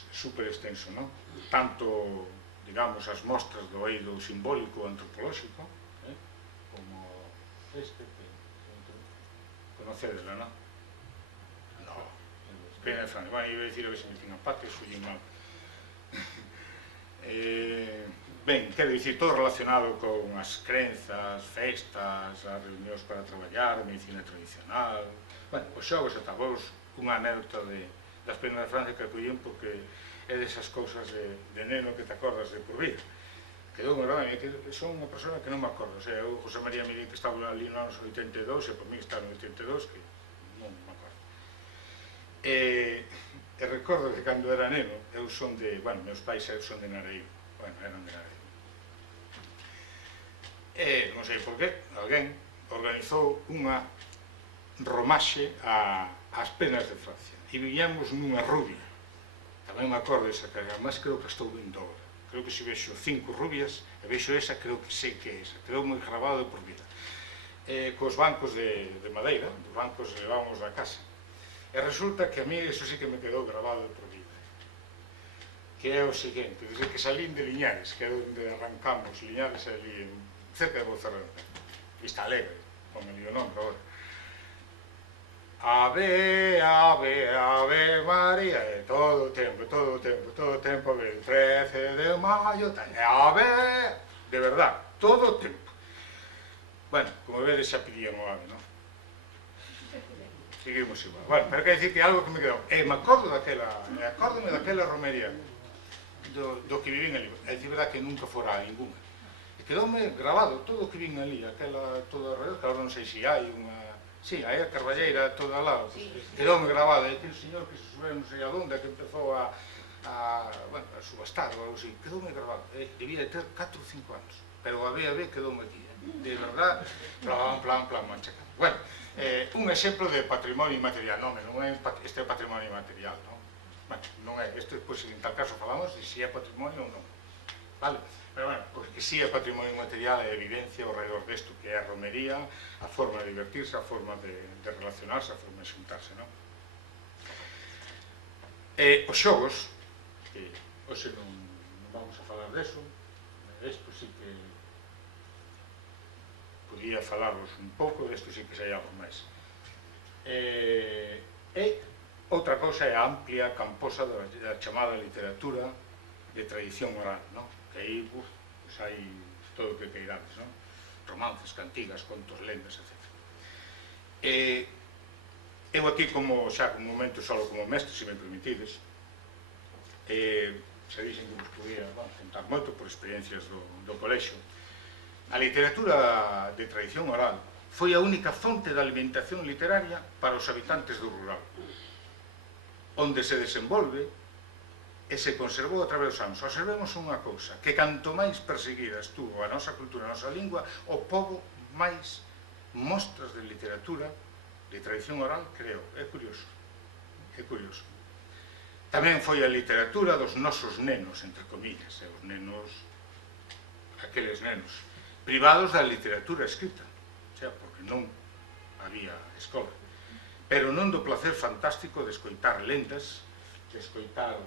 super extenso, non? Tanto, digamos, as mostras do eido simbólico antropolóxico, como este, que conocedela, non? Ben, bueno, iba a dicir a ver se me tiña pates, fui mal. Ben, quero dicir, todo relacionado con as crenzas, festas, as reunións para traballar, a medicina tradicional, bueno, os xogos e tabós, unha anécdota das penas de Francia que acullín porque é desas cousas de neno que te acordas de por vida. Quedou unha verdade, que son unha persona que non me acordo, o sea, eu, José María, me di que estaba ali no anos 82, e por mí está no 82, que non me acordo. E recordo que cando era neno, eu son de, bueno, meus pais son de Nareiro, bueno, eran de nadie. E, non sei por qué, alguén organizou unha romaxe ás penas de Francia. E viñamos nunha rubia. Tamén me acordo esa que además creo que estou vendo agora. Creo que se vexo 5 rubias e vexo esa, creo que sei que é esa. Creo moi grabado de por vida. Cos bancos de madeira, dos bancos que levábamos da casa. E resulta que a mí eso sí que me quedou grabado de por vida. Que é o seguinte, desde que salín de Liñares, que é onde arrancamos, Liñares é ali cerca de Bozarrenta, Vista Alegre, con el nombre agora. Ave, ave, ave María, todo o tempo, ave, el 13 de maio, ave, de verdad, todo o tempo. Bueno, como vedes xa pedían o ave, non? Seguimos igual. Bueno, pero quer dicir que algo que me quedou. Me acordo daquela romería do que vivín ali. É de verdad que nunca fora a ninguna. E quedoume grabado todo o que vin ali, aquela toda alrededor, que agora non sei se hai unha... Sí, hai a carballeira toda ao lado. Quedoume grabado. E aquele señor que se sube non sei a donde, que empezou a subastar ou algo así. Quedoume grabado. Debía de ter 4 ou 5 anos. Pero a ver, quedoume aquí. De verdad, plan, manchacado. Bueno, un exemplo de patrimonio inmaterial. Non é este patrimonio inmaterial, non? Bueno, non é. Isto, pois, en tal caso falamos de se é patrimonio ou non. Vale? Pero, bueno, pois que si é patrimonio inmaterial é evidencia ao redor desto, que é a romería, a forma de divertirse, a forma de relacionarse, a forma de xuntarse, non? Os xogos, que hoxe non vamos a falar deso, isto sí que podía falarvos un pouco, desto sí que sei algo máis. E outra cousa é a amplia camposa da chamada literatura de tradición oral, non? Que aí, pues hai todo o que queirades, non? Romances, cantigas, contos, lendas, etc. Eu aquí, xa como momento solo como mestre, se me permitides, se dixen que vos podía contar moito por experiencias do colexio. A literatura de tradición oral foi a única fonte de alimentación literaria para os habitantes do rural, onde se desenvolve e se conservou a través dos anos. Observemos unha cousa, que canto máis perseguida estuvo a nosa cultura, a nosa lingua, o pobo máis mostras de literatura de tradición oral creou. É curioso, é curioso. Tamén foi a literatura dos nosos nenos, entre comillas, os nenos, aqueles nenos, privados da literatura escrita, xa, porque non había escola, pero non do placer fantástico de escoitar lendas, de escoitar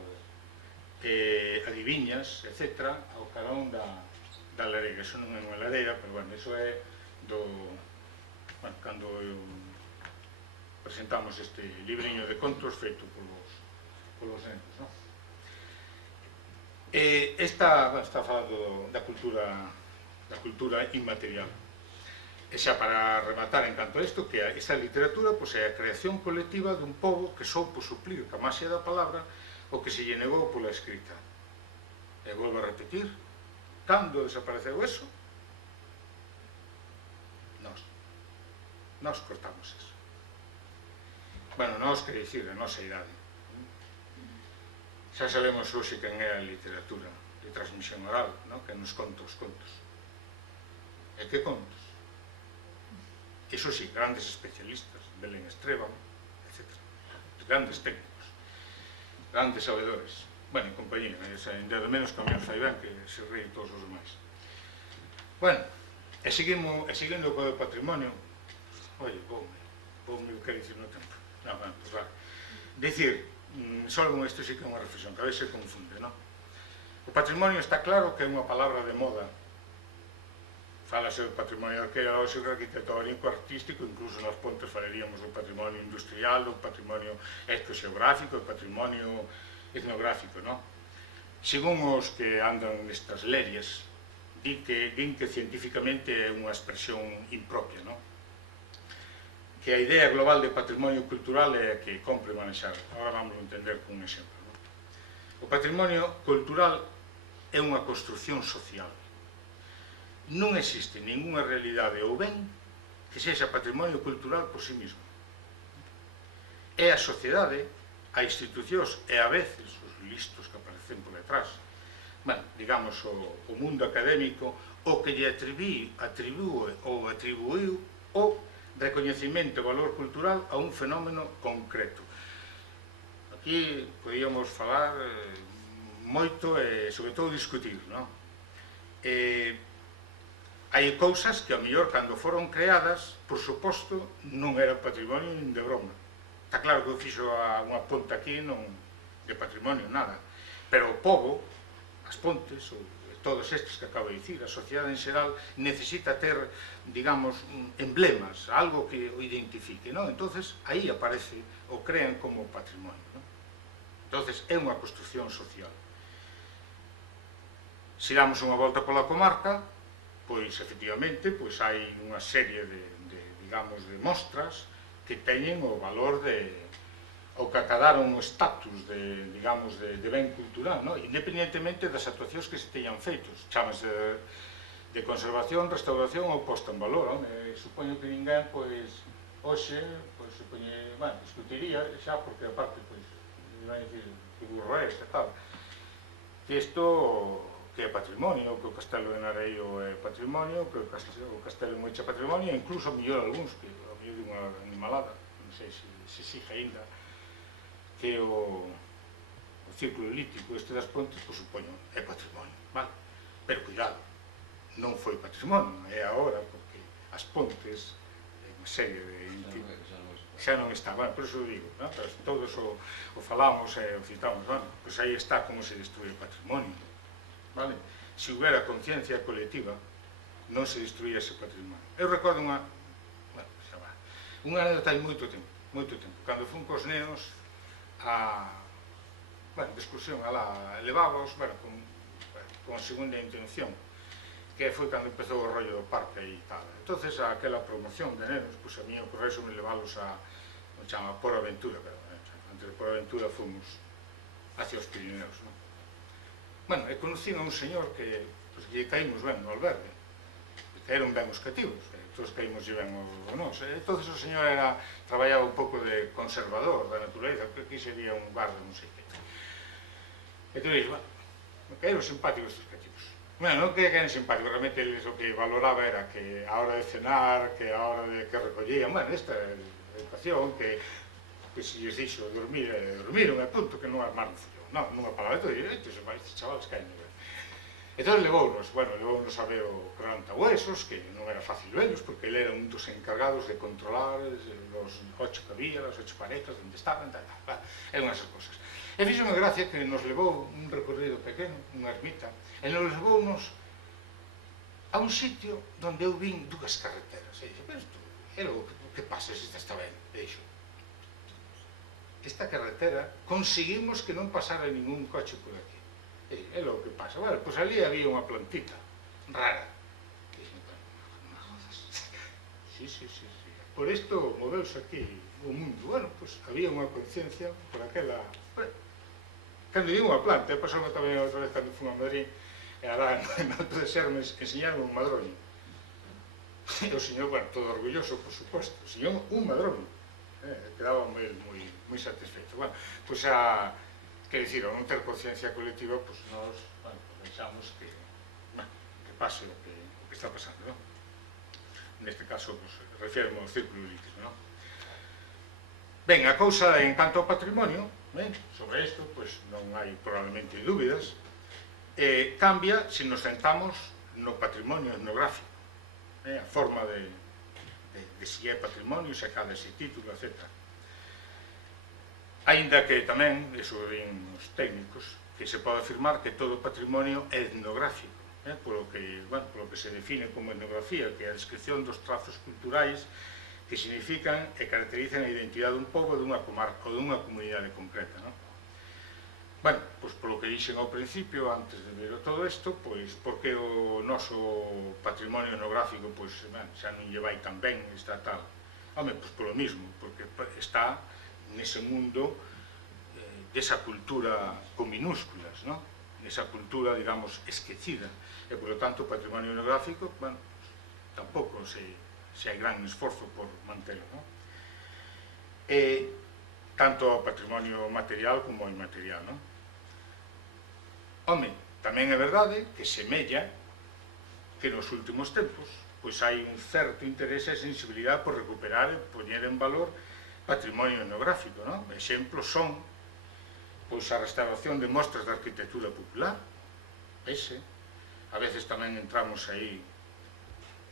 adiviñas, etc., ao carón da lareira. Eso non é unha lareira, pero, bueno, eso é do... Bueno, cando presentamos este libriño de contos feito polos nenos, non? Está falando da cultura inmaterial. E xa para rematar en canto a isto, que esta literatura é a creación colectiva dun pobo que soupo suplir ca maxia da palabra o que se lle negou pola escrita. E volvo a repetir, cando desapareceu eso, nós cortamos eso. Bueno, nós, que dicir, a nosa idade. Xa sabemos hoxe quen é a literatura de transmisión oral, que nos conta os contos. E que contos? Iso sí, grandes especialistas, Belén Esteban, etc. Grandes técnicos, grandes sabedores. Bueno, en compañía, ainda de menos que a mí fai ben, que se ríen todos os demais. Bueno, e seguindo co patrimonio, oye, voume o que dicir no tempo. Non, bueno, pues vale. Dicir, só con isto sí que é unha reflexión, que a veces se confunde, non? O patrimonio está claro que é unha palabra de moda. Fálase do patrimonio arqueolóxico, arquitectónico, artístico, incluso nos pontes falaríamos do patrimonio industrial, do patrimonio etnoxeográfico, do patrimonio etnográfico, non? Según os que andan nestas lerias, din que científicamente é unha expresión impropia, non? Que a idea global de patrimonio cultural é a que compre manexar. Agora vamos a entender con un exemplo, non? O patrimonio cultural é unha construción social. Non existe ninguna realidade ou ben que sexa patrimonio cultural por sí mismo. É a sociedade, a institucións e a veces os listos que aparecen por detrás digamos, o mundo académico o que lle atribúe ou atribuiu o recoñecimento e valor cultural a un fenómeno concreto. Aquí podíamos falar moito e, sobre todo, discutir, non? Hai cousas que, ao mellor, cando foron creadas, por suposto, non era patrimonio nin de broma. Está claro que eu fixo unha ponte aquí non de patrimonio, nada. Pero o pobo, as pontes, todos estes que acabo de dicir, a sociedade en xeral necesita ter, digamos, emblemas, algo que o identifique, non? Entonces, aí aparece, o crean como patrimonio, non? Entonces, é unha construcción social. Se damos unha volta pola comarca, pois, efectivamente, pois hai unha serie digamos, de mostras que teñen o valor ou que acadaron o estatus digamos, de ben cultural, non? Independentemente das actuacións que se teñan feitos. Chámase de conservación, restauración ou posta en valor. Supoño que ninguén, pois, hoxe, pois, discutiría xa, porque aparte, pois, vai dicir que burro é este, tal, que isto que é patrimonio, que o Castelo de Nareio é patrimonio, que o Castelo de Moicha é patrimonio, e incluso, a mellor, algúns, que a mellor de unha animalada, non sei se sigue ainda, que o círculo elíptico este das pontes, pois, supoño, é patrimonio, vale? Pero, cuidado, non foi patrimonio, é agora, porque as pontes, unha serie de... xa non está, bueno, por iso digo, non? Pero todos o falamos e o citamos, bueno, pois aí está como se destrue o patrimonio, vale? Se houbera conciencia colectiva, non se destruía ese patrimonio. Eu recordo unha anécdota hai moito tempo, cando fun cos nenos de excursión, levábamos, con segunda intención, que foi cando empezou o rollo do parque e tal. Entonces, aquela promoción de nenos, pois a mí ocorrésome leválos a, non chama, Por Aventura, pero antes de Por Aventura fomos hacia os Pirineos, non? Bueno, e conocín a un señor que lle caímos ben no albergue, que eran ben os cativos, todos caímos ben o nos. Entón, o señor traballaba un pouco de conservador da natureza, que aquí sería un guarda, non sei que. Entón, me caeron simpáticos estes cativos. Bueno, non que caen simpáticos, realmente eles o que valoraba era que a hora de cenar, que a hora de que recollían, bueno, esta educación, que se lles dixo dormir, dormiron, a punto, que non armaron follón. Non, nunha palabra, estes chavales caen ben. Entón levounos a ver o Quebrantahuesos, que non era fácil verlos, porque ele era un dos encargados de controlar os 8 que había, as 8 parejas, onde estaban, eran esas cosas. E fíxome gracia que nos levou un recorrido pequeno, unha ermita, e nos levounos a un sitio onde eu vin dúas carreteras. E dixo, pero isto, é o que pasa se esta está ben? E dixo, esta carretera conseguimos que non pasara ningún coche por aquí. É lo que pasa. Bueno, pois ali había unha plantita rara. Non jodas. Sí. Por isto moveuse aquí o mundo. Bueno, pois había unha conciencia por aquela... Cando digo unha planta, pasou tamén outra vez cando fui a Madrid, e alá en Alto de Sermes enseñaron un madroño. E o señor, bueno, todo orgulloso, por suposto, enseñou un madroño. Quedaba moi satisfeito. Bueno, pois quer dicir, ao non ter conciencia colectiva, pois nós deixamos que pase o que está pasando, non? Neste caso, refiero ao círculo elíptico, non? Ben, a cousa en canto ao patrimonio, sobre isto, pois non hai probablemente dúbidas, cambia se nos centramos no patrimonio etnográfico, a forma de se é patrimonio, se acada ese título, etc. Aínda que tamén, iso din os técnicos, que se pode afirmar que todo patrimonio é etnográfico, polo que se define como etnografía, que é a descripción dos trazos culturais que significan e caracterizan a identidade dun pobo, dunha comarca ou dunha comunidade concreta, non? Bueno, pois polo que dixen ao principio, antes de ver todo isto, pois porque o noso patrimonio etnográfico pois xa non lle vai tan ben, está tal. Home, pois polo mismo, porque está nese mundo desa cultura con minúsculas, non? Nesa cultura, digamos, esquecida. E, por lo tanto, o patrimonio etnográfico, bueno, tampouco se hai gran esforzo por mantelo, non? E tanto o patrimonio material como o inmaterial, non? Home, Tamén é verdade que semella que nos últimos tempos pois hai un certo interese e sensibilidade por recuperar e poñer en valor patrimonio etnográfico, non? Exemplos son pois a restauración de mostras de arquitectura popular, a veces tamén entramos aí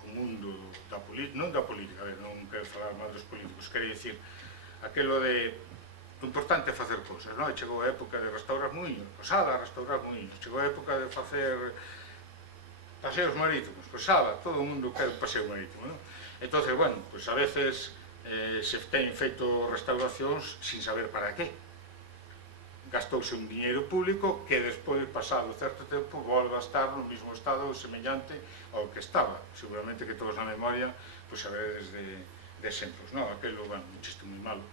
o mundo da política, non da política, a ver, non quero falar mal dos políticos, quero dicir, aquilo de o importante é facer cousas, non? Chegou a época de restaurar muiños, posada, restaurar muiños, chegou a época de facer paseos marítimos, posada, todo o mundo quer un paseo marítimo, non? Entón, bueno, pois a veces se teñen feito restauracións sin saber para qué. Gastouse un diñeiro público que despois, pasado certo tempo, volve a estar no mesmo estado semellante ao que estaba. Seguramente que todos na memoria pois sabedes de exemplos, non? Aquelo, bueno, un chiste moi malo,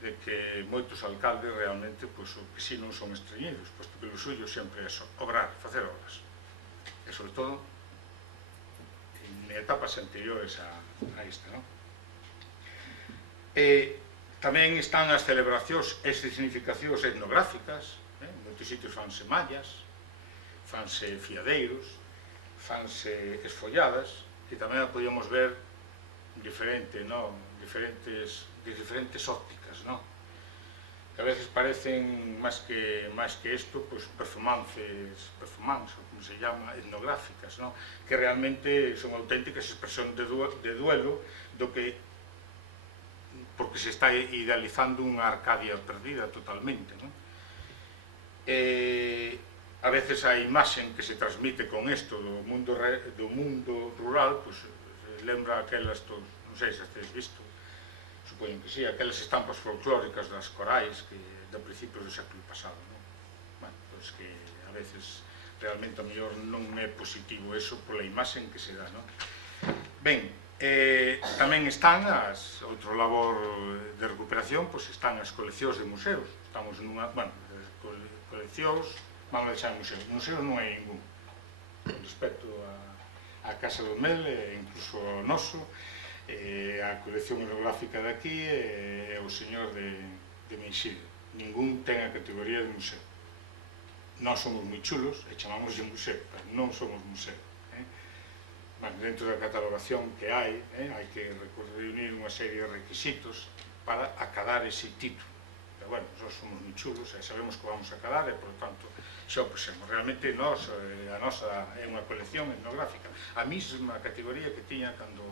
de que moitos alcaldes realmente, pois, o que si non son estranheiros, pois que pelo suyo sempre é obrar, facer obras. E, sobre todo, en etapas anteriores a esta, non? Tamén están as celebracións e significacións etnográficas, en moitos sitios fanse mallas, fanse fiadeiros, fanse esfolladas, que tamén a podíamos ver diferente, non? De diferentes ópticas, non? Que a veces parecen, máis que isto, pois performances, ou como se llama, etnográficas, non? Que realmente son auténticas expresións de duelo do que porque se está idealizando unha Arcadia perdida totalmente, non? A veces a imaxen que se transmite con isto do mundo rural, pois lembra aquelas, non sei se tedes visto, supoño que sí, aquelas estampas folclóricas das corais de principios do século pasado, non? Bueno, pois que a veces realmente a mellor non é positivo eso pola imaxen que se dá, non? Ben, tamén están outro labor de recuperación, pois están as coleccións de museos. Estamos nunha, bueno, coleccións, vamos a deixar museos non hai ningún, con respecto a Casa do Mel, e incluso ao noso, a colección etnográfica de aquí e o señor de Meixide. Ningún ten a categoría de museo. Nós somos moi chulos e chamamos de museo, pero non somos museo. Dentro da catalogación que hai que reunir unha serie de requisitos para acadar ese título. Pero, bueno, nós somos moi chulos e sabemos que vamos a acadar e, por tanto, xa o pusemos. Realmente, a nosa é unha colección etnográfica, a mesma categoría que tiña cando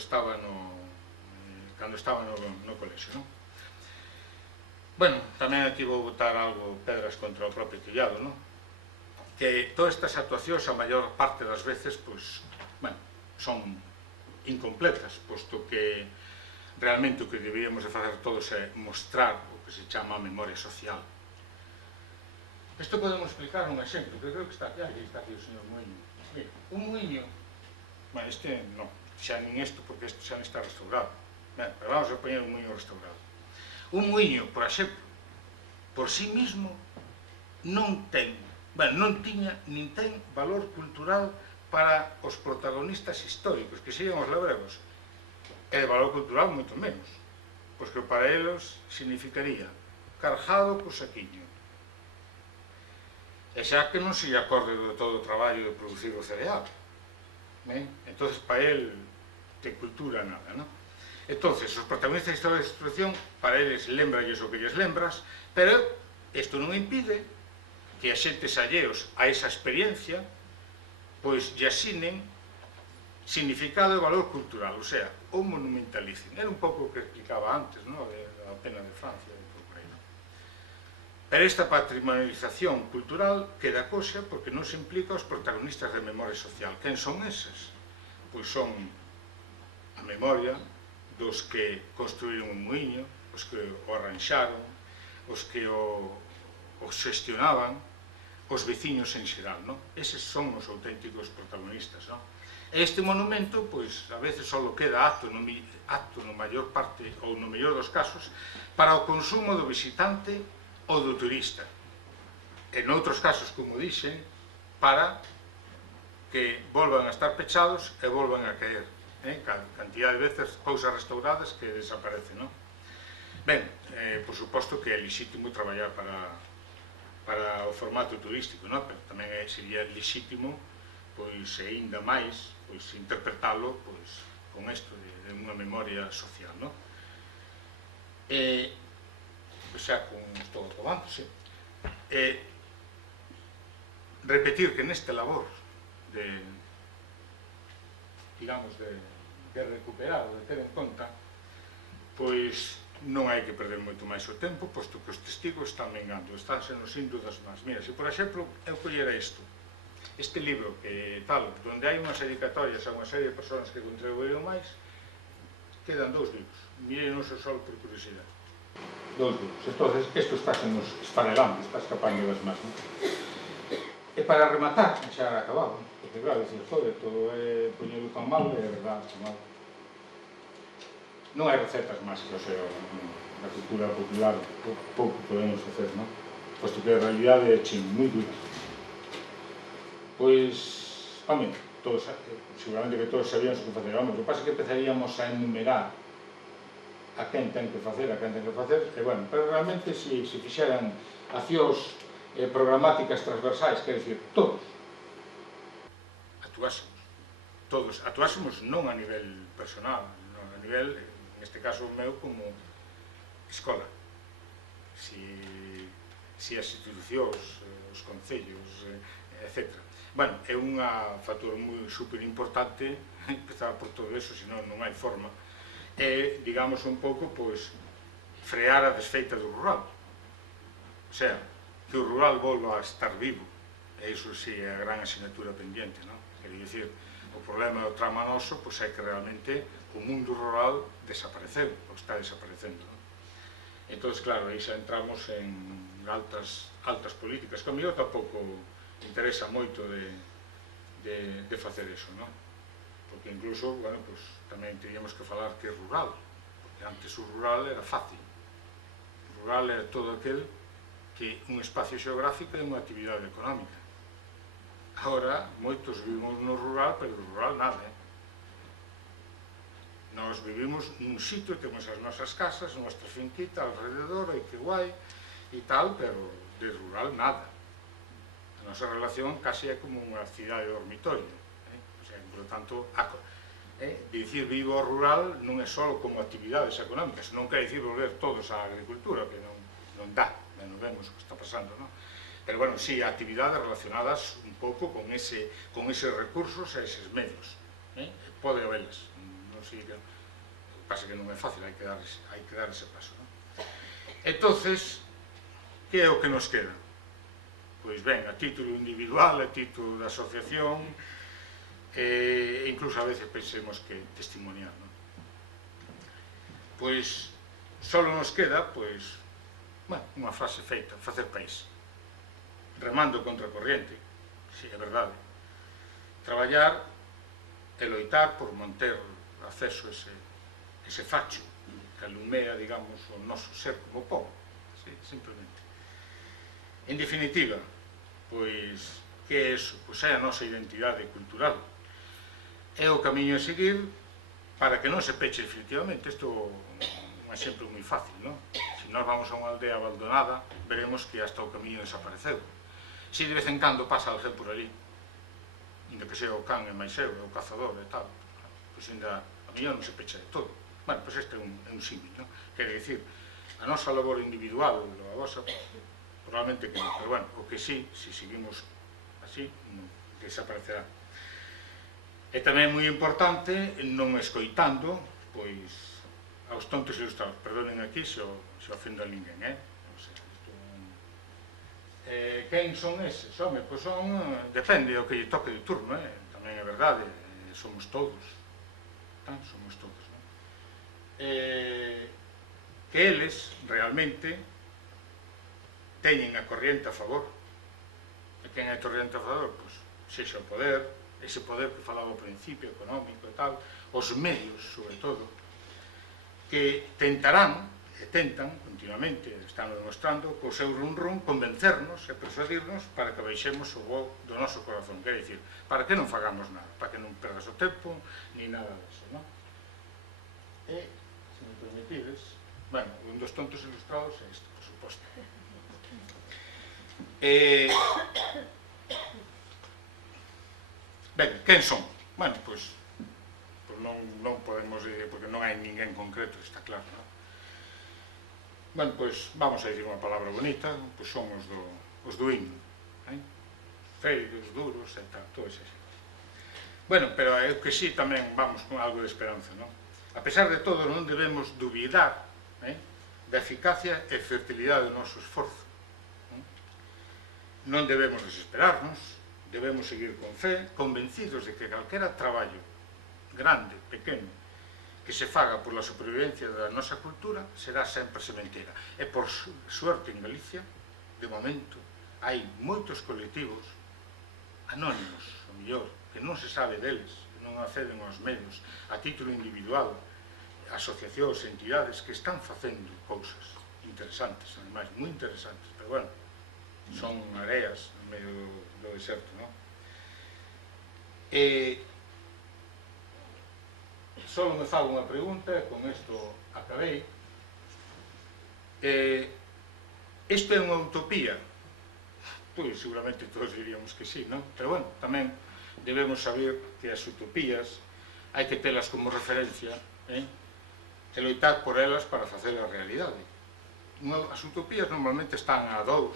estaba no colexio, non? Bueno, tamén aquí vou botar algo, pedras contra o propio tellado, non? Que todas estas actuacións, a maior parte das veces, pois, bueno, son incompletas, posto que realmente o que deberíamos de facer todos é mostrar o que se chama memoria social. Isto podemos explicar un exemplo, que creo que está aquí o señor Muiño. Mira, un muiño, bueno, este non, xa nin isto, porque isto xa non está restaurado, pero vamos a poñer un muiño restaurado. Un muiño, por exemplo, por sí mismo, non tiña nin ten valor cultural para os protagonistas históricos, que serían os labregos, e de valor cultural moito menos, pois que para eles significaría carjado co saquiño, e xa que non se lle acorde de todo o traballo de producir o cereal, entón para ele de cultura nada, non? Entón, os protagonistas da historia da destrucción, para eles lembralles o que lles lembras, pero isto non impide que a xentes alleos a esa experiencia pois lle asinen significado e valor cultural, o sea, o monumentalicen. Era un pouco o que explicaba antes, da pena de Francia e por aí. Pero esta patrimonialización cultural queda coxa porque non se implica os protagonistas da memoria social. Quen son eses? Pois son a memoria dos que construíron un muiño, os que o arranxaron, os que o xestionaban, os veciños en xeral, non? Eses son os auténticos protagonistas, non? Este monumento, pois, a veces só queda apto no maior parte, ou no mellor dos casos, para o consumo do visitante ou do turista. En outros casos, como dixen, para que volvan a estar pechados e volvan a caer. Cantidad de veces cousas restauradas que desaparecen, non? Ben, por suposto que é lexítimo traballar para o formato turístico, non? Pero tamén sería legítimo, pois, e ainda máis, pois, interpretalo, pois, con isto de unha memoria social, non? Xa con estou acabando, sí. Repetir que neste labor de, digamos, de recuperar, de ter en conta, pois non hai que perder moito máis o tempo, posto que os testigos están mengando, están sendo sin dudas máis. Mira, se por exemplo eu collera isto, este libro que tal, donde hai unhas dedicatorias a unha serie de persoas que contribuíron máis, quedan 2 libros. Mirei non só por curiosidade. 2 libros. Entonces, isto está sendo esfarelando, está escapando das más, non? E para rematar, xa acabado, porque claro, dicir, joder, todo é poñelo tan mal, é verdade, tan mal. Non hai recetas máxicas, na cultura popular pouco podemos facer, non? Posto que a realidade é moi dura. Pois, home, seguramente que todos sabíamos o que facer, home, o que pasa é que empezaríamos a enumerar a quen ten que facer, e bueno, pero realmente se fixeran accións programáticas transversais, quer dicir, todos actuásemos non a nivel personal, non a nivel, neste caso o meu, como escola. Si as institucións, os concellos, etc. Bueno, é un factor super importante empezar por todo eso, senón non hai forma. É, digamos, un pouco, pois, frear a desfeita do rural. O sea, que o rural volva a estar vivo. E iso sí é a gran asignatura pendiente, non? Quer dicir, o problema do trama noso, pois é que realmente o mundo rural desapareceu, ou está desaparecendo, non? Entón, claro, aí xa entramos en altas políticas, que a mí tampouco interesa moito de facer eso, non? Porque incluso, bueno, pues, tamén teríamos que falar que é rural, porque antes o rural era fácil. O rural era todo aquel que un espacio xeográfico é unha actividade económica. Agora, moitos vivimos no rural, pero no rural nada, Nós vivimos nun sitio, temos as nosas casas, a nosa finquita alrededor, e que guai, e tal, pero de rural nada. A nosa relación casi é como unha cidade de dormitorio, O sea, por lo tanto, dicir vivo ao rural non é só como actividades económicas, non quer dicir volver todos á agricultura, que non dá, non vemos o que está pasando, non? Pero, bueno, sí, actividades relacionadas un pouco con eses recursos e eses medios. Pode habelas, non sei que... Pasa que non é fácil, hai que dar ese paso, non? Entonces, que é o que nos queda? Pois ben, a título individual, a título de asociación, e incluso a veces pensemos que testimonial, non? Pois, só nos queda, pois, bueno, unha frase feita, facer país. Remando contra a corriente, si é verdade. Traballar e loitar por manter acceso a ese facho que alumea, digamos, o noso ser como povo, simplemente. En definitiva, pois, que é iso? Pois é a nosa identidade cultural. É o camiño a seguir para que non se peche definitivamente. Isto é un exemplo moi fácil, non? Se nós vamos a unha aldea abandonada, veremos que hasta o camiño desapareceu. Se de vez en cando pasa alguén por ali, ainda que sea o can e máis eu, o cazador e tal, pois ainda a miña non se pecha de todo. Bueno, pois este é un símil, non? Quere dicir, a nosa labor individual, a vosa, probablemente que non, pero bueno, o que sí, se seguimos así, desaparecerá. E tamén é moi importante non escoitando, pois, aos tontos ilustrados, perdonen aquí se ofendo a ninguén, quen son eses? Home, pois son, depende do que lle toque de turno, tamén é verdade, somos todos, somos todos, non? Que eles, realmente, teñen a corriente a favor. E quen é a corriente a favor? Pois, sexa o poder, ese poder que falaba ao principio, económico e tal, os medios, sobre todo, que tentarán, e tentan continuamente, están demostrando, co seu run convencernos e persuadirnos para que baixemos o voo do noso corazón, quer dicir, para que non fagamos nada, para que non perdas o tempo, ni nada disso, non? E, se me permitides, bueno, un dos tontos ilustrados é isto, por suposto. Ben, quen son? Bueno, pois non podemos ir, porque non hai ninguén concreto, está claro, non? Bueno, pois vamos a dicir unha palabra bonita, pois son os do himno, feios, duros e tal, todo ese. Bueno, pero é que sí, tamén vamos con algo de esperanza, non? A pesar de todo, non debemos dubidar da eficacia e fertilidade do noso esforzo. Non debemos desesperarnos, debemos seguir con fe, convencidos de que calquera traballo, grande, pequeno, que se faga por la supervivencia da nosa cultura será sempre sementeira. E por suerte en Galicia, de momento, hai moitos colectivos anónimos, o mellor, que non se sabe deles, que non acceden aos medios, a título individual, asociacións, entidades que están facendo cousas interesantes, ademais, moi interesantes, pero bueno, son areas no medio do deserto, non? Só me fago unha pregunta, e con isto acabei. Isto é unha utopía? Pois seguramente todos diríamos que sí, non? Pero bueno, tamén debemos saber que as utopías hai que telas como referencia e loitar por elas para facer a realidade. As utopías normalmente están a 2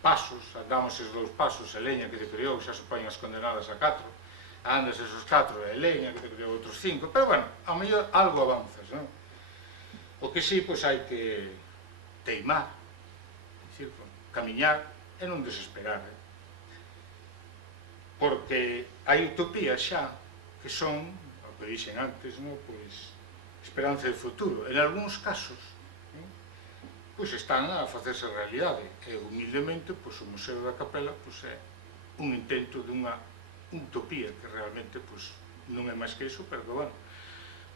pasos, andamos esos 2 pasos, e leña que te criou, xa se poñen as condenadas a 4, andas esos 4 e leña que te criou outros 5, pero bueno, ao mellor algo avanzas, non? O que sí, pois hai que teimar, camiñar e non desesperar, porque hai utopías xa que son, o que dixen antes, pois esperanza de futuro. En algúns casos, pois están a facerse realidade, e humildemente, pois o Museo da Capela é un intento dunha utopía que realmente non é máis que iso, pero que, bueno,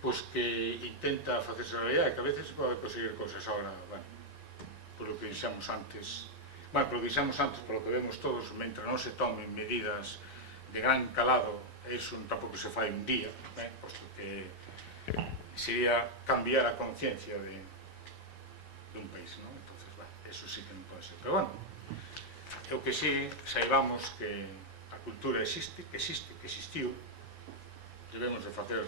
pois que intenta facerse realidade, que a veces pode conseguir cousas agora, bueno, polo que dixemos antes, polo que vemos todos, mentre non se tomen medidas de gran calado, iso tampouco se fai un día, posto que sería cambiar a conciencia dun país, non? Entonces, bueno, eso sí que non pode ser. Pero, bueno, é o que sí, saibamos que a cultura existe, que existiu, debemos de facer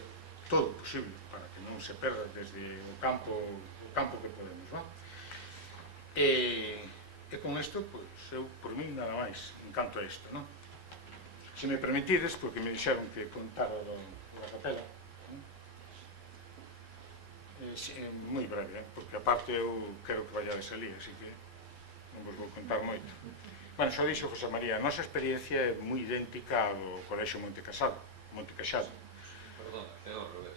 todo o posible para que non se perda desde o campo que podemos, non? E con isto, pois, eu, por mí, nada máis, en canto a isto, non? Se me permitides, porque me dixeron que contara da Capela, moi breve, porque aparte eu quero que vayades ali, así que non vos vou contar moito. Bueno, xa dixo José María, a nosa experiencia é moi idéntica ao Colexio Monte Caxado. Perdón, é ao revés.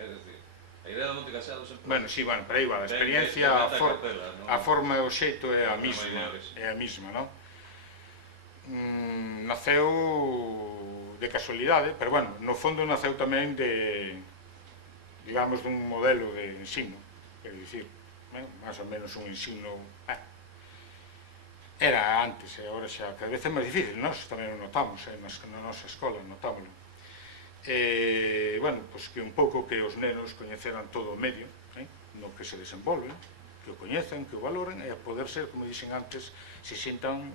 É dicir, a idea do Monte Caxado sempre... Bueno, sí, bueno, pero aí va, a experiencia, a forma e o xeito é a mesma, non? Naceu de casualidade, pero, bueno, no fondo naceu tamén de, digamos, dun modelo de ensino, quero dicir, máis ou menos un ensino, era antes, e agora xa cada vez é máis difícil, nós tamén o notamos, na nosa escola notámoslo. Bueno, pois que un pouco que os nenos coñeceran todo o medio no que se desenvolven, que o coñecen, que o valoren, e a poder ser, como dixen antes, se sintan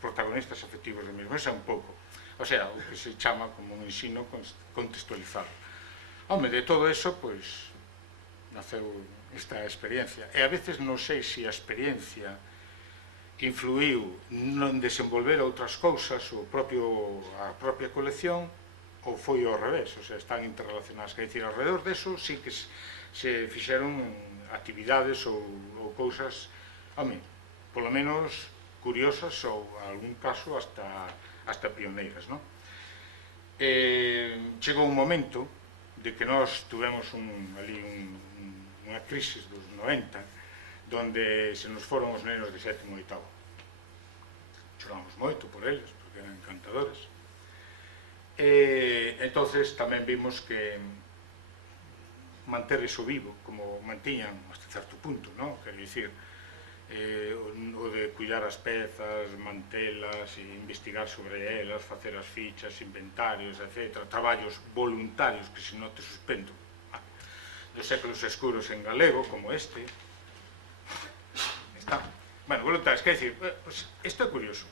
protagonistas efectivos do mesmo. Ese é un pouco, o sea, o que se chama como un ensino contextualizado. Home, de todo eso, pois, naceu esta experiencia. E a veces non sei se a experiencia influiu non desenvolver outras cousas, a propia colección, ou foi ao revés, o sea, están interrelacionadas. Quer dicir, alrededor deso sí que se fixeron actividades ou cousas, home, polo menos curiosas ou, en algún caso, hasta pioneiras, non? Chegou un momento de que nós tuvemos ali unha crisis dos 90, donde se nos foron os nenos de 7º e 8º. Choramos moito por eles, porque eran encantadores. Entonces tamén vimos que manter iso vivo, como mantiñan hasta certo punto, non? Quero dicir, o de cuidar as pezas, mantelas, investigar sobre elas, facer as fichas, inventarios, etc. Traballos voluntarios que se non te suspendo dos séculos escuros en galego, como este, está. Bueno, voluntarios, quer dicir, pues, isto é curioso.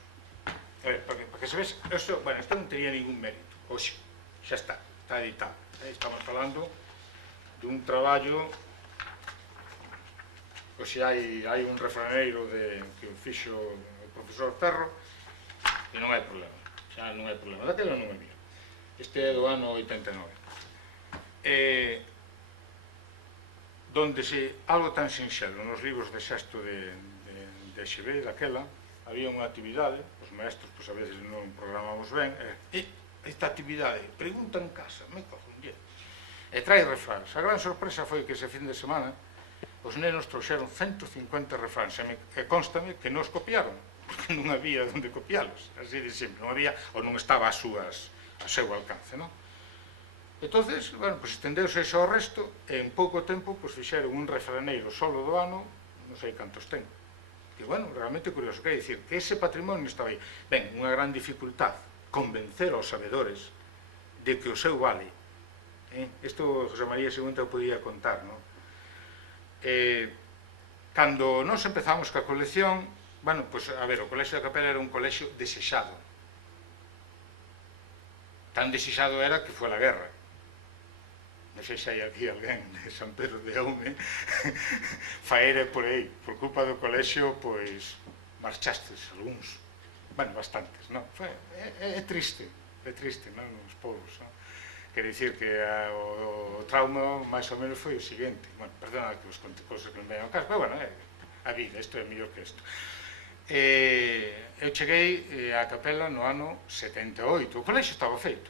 A ver, para que se ves, isto non tenía ningún mérito. Oxe, xa está editado. Estamos falando dun traballo, oxe, hai un refraneiro que o fixo o profesor Cerro, e non hai problema, xa non hai problema. Daquela non había. Este é do ano 89. Donde algo tan sinxelo nos libros de sexto de XB daquela, había unha actividade, os maestros pois a veces non programamos ben, esta actividade, pregunta en casa, me cago en diez, e trae refráns. A gran sorpresa foi que ese fin de semana os nenos trouxeron 150 refráns, e constame que non os copiaron, porque non había onde copialos, así de sempre, non había, ou non estaba a seu alcance, non? Entonces, bueno, pues estendeuse iso ao resto, e en pouco tempo, pues fixeron un refraneiro solo do ano, non sei cantos ten. Que, bueno, realmente curioso, quer dicir, que ese patrimonio estaba aí. Ben, unha gran dificultad, convencer aos sabedores de que o seu vale. Isto José María II o podía contar, non? Cando nos empezamos ca colección, bueno, pues, a ver, o Colexio da Capela era un colexio desexado. Tan desexado era que foi a guerra. Non sei se hai aquí alguén de San Pedro de Aume faere por aí, por culpa do colexio, pois marchastes algúns, bueno, bastantes, non? É triste, non, os povos, non? Quer dicir que o trauma máis ou menos foi o seguinte, bueno, perdona que vos conte cousas que non me dan caso, pero bueno, a vida, isto é mellor que isto. Eu cheguei á Capela no ano 78, o colexio estaba feito.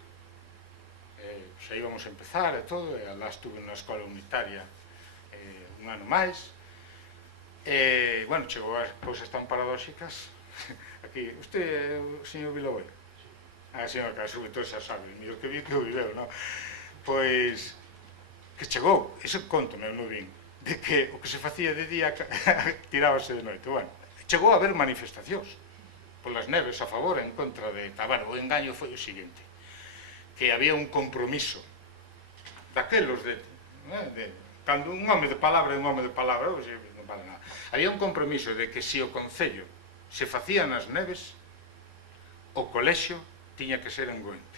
Xa íbamos a empezar e todo, e alá estuve na escola unitaria un ano máis. Bueno, chegou as cousas tan paradóxicas. Aquí, usted é o señor Viloé? Ah, señor, que sobre todo xa sabe, mellor que vi que o viveu, non? Pois, que chegou, ese conto meu non vin, de que o que se facía de día tirábase de noite. Bueno, chegou a haber manifestacións polas neves a favor, en contra de... Bueno, o engaño foi o seguinte, que había un compromiso daquelos cando un home de palabra é un home de palabra, non vale nada. Había un compromiso de que se o concello se facía nas neves, o colexio tiña que ser en Goente.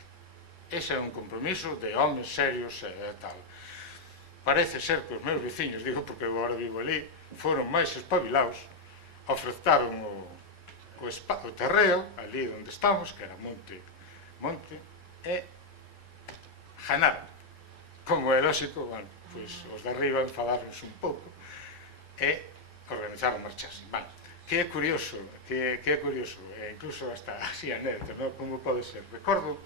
Ese era un compromiso de homes serios e tal. Parece ser que os meus veciños, digo porque eu agora vivo ali, foron máis espabilados, ofertaron o terreo, ali onde estamos, que era monte, e janaron. Como é lógico, bueno, pois os de arriba enfadaronse un pouco e organizaron marcharse. Vale, que é curioso, incluso hasta así anécdota, non? Como pode ser? Recordo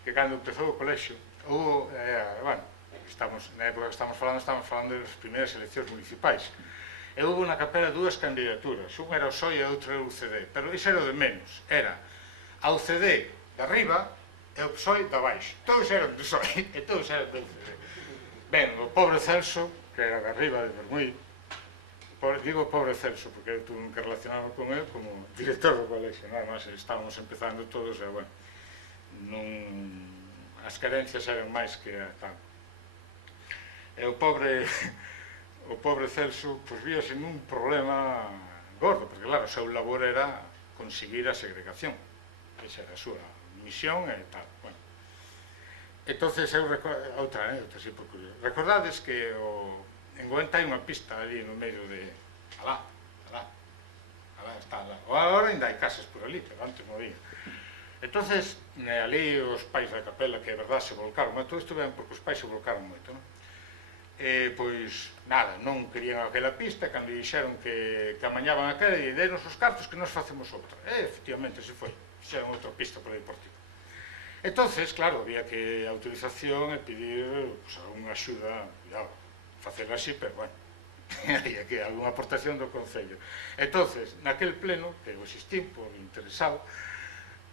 que cando empezou o colexio, houve, bueno, na época que estamos falando das primeiras eleccións municipais, e houve na Capela dúas candidaturas, unha era o PSOE e outra era o UCD, pero iso era o de menos, era a UCD de arriba e o PSOE de abaixo, todos eran do PSOE e todos eran do UCD. Ben, o pobre Celso, que era de arriba de Bermui, digo pobre Celso, porque eu tuve que relacionarme con ele como director do colexio, nada máis, estábamos empezando todos, e bueno, as carencias eran máis que tal. E o pobre Celso, pois víase nun problema gordo, porque claro, o seu labor era conseguir a segregación, esa era a súa misión e tal, bueno. Entonces, eu recordo, outra anécdota, así por curioso, recordades que en Goenta hai unha pista ali no medio de... alá está, alá. Agora ainda hai casas por ali, pero antes non había. Entonces, ali os pais da Capela, que é verdade, se volcaron, mas todo isto ben porque os pais se volcaron moito, non? Pois, nada, non querían aquela pista, cando dixeron que amañaban aquela, e denos os cartos que nos facemos outra. Efectivamente, se foi, fixeron outra pista por aí por ti. Entonces, claro, había que autorización e pedir algunha axuda, cuidado, facela así, pero bueno, había que algunha aportación do Concello. Entonces, naquel pleno, que eu existín por interesado,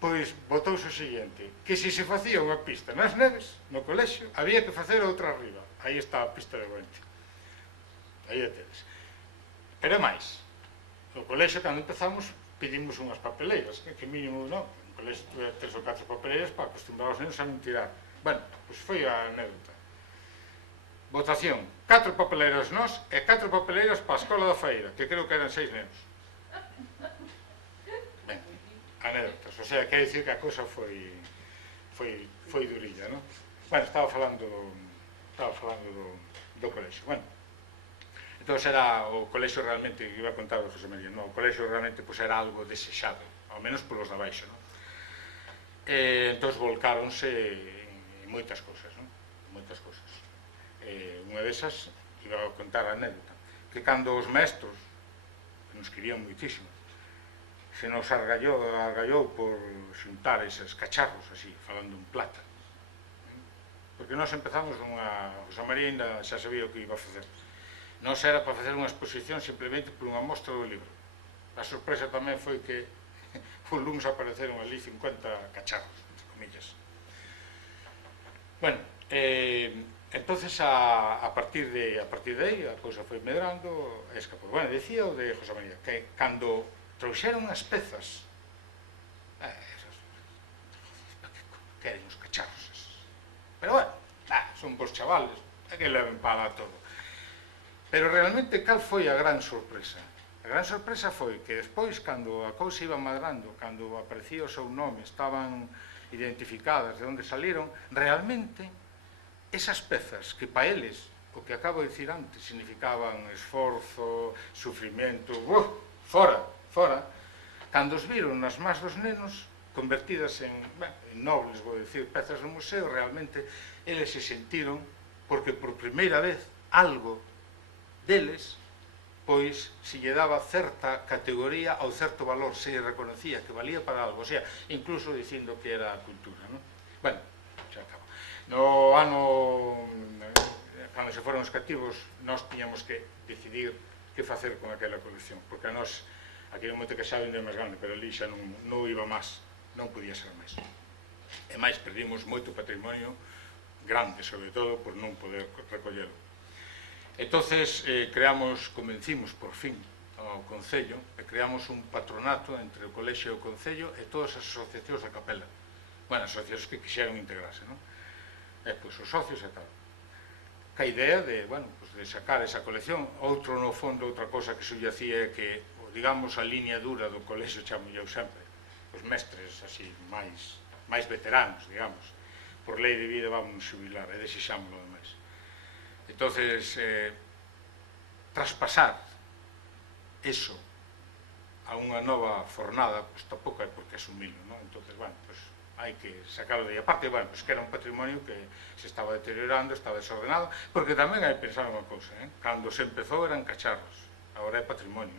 pois botouse o seguinte, que se se facía unha pista nas neves, no colexio, había que facer outra arriba. Aí está a pista de Goente. Aí a tedes. Pero é máis, no colexio, cando empezamos, pedimos unhas papeleiras, que mínimo, non? No colexio tuve 3 ou 4 papeleiras para acostumbrar os nenos a non tirar. Bueno, pois foi a anécdota. Votación, 4 papeleiras nós e 4 papeleiras para a escola da Feira, que creo que eran 6 nenos. anécdotas, o sea, quer dicir que a cousa foi durilla, non? Bueno, estaba falando do colexio, bueno, entón era o colexio realmente, que iba a contar o José María, non, o colexio realmente pues, era algo desexado, ao menos polos de abaixo, non? Entón volcáronse en moitas cousas, non? Moitas cousas. Unha desas, iba a contar a anécdota, que cando os mestros, que nos querían moitísimo, se nos argallou por xuntar eses cacharros así, falando en plata. Porque nós empezamos José María ainda xa sabía o que iba a facer. Non era para facer unha exposición simplemente por unha mostra do libro. A sorpresa tamén foi que por luns apareceron ali 50 cacharros, entre comillas. Bueno, entonces a partir de aí a cousa foi medrando e escapou. Bueno, decía o de José María que cando trouxeron as pezas queren os cacharros esos. Pero bueno, son bons chavales, que leven para lá todo. Pero realmente cal foi a gran sorpresa? A gran sorpresa foi que despois, cando a cousa iba madrando, cando aparecía o seu nome, estaban identificadas de onde saliron, realmente esas pezas que para eles, o que acabo de dicir antes, significaban esforzo, sufrimento, fora, cando os viron nas más dos nenos, convertidas en nobles, vou dicir, pezas do museo, realmente eles se sentiron, porque por primeira vez algo deles, pois se lle daba certa categoría ou certo valor, se lle reconocía que valía para algo, o sea, incluso dicindo que era cultura, non? Bueno, xa acabo. No ano, cando se foron os cativos, nós tiñamos que decidir que facer con aquela colección, porque a nós, aquí no Monte Casado ainda é máis grande, pero ali xa non iba máis, non podía ser máis. E máis, perdimos moito patrimonio grande, sobre todo, por non poder recollelo. Entonces, convencimos, por fin, ao Concello, e creamos un patronato entre o Colexio e o Concello e todas as asociacións da Capela. Bueno, asociacións que quixeron integrarse, non? E, pois, os socios e tal. Que a idea de, bueno, pues, de sacar esa colección. Outro, no fondo, outra cosa que subyacía é que, digamos, a línea dura do Colexio, chamo eu sempre, os mestres, así, máis veteranos, digamos, por lei de vida vamos xubilar e desexámoslo demais. Entonces, traspasar eso a unha nova fornada, pues tampouco hai por que asumilo, non? Entonces, bueno, pues hai que sacarlo de aí. Aparte, bueno, pues que era un patrimonio que se estaba deteriorando, estaba desordenado, porque tamén hai que pensar unha cousa, cando se empezou eran cacharros, agora é patrimonio,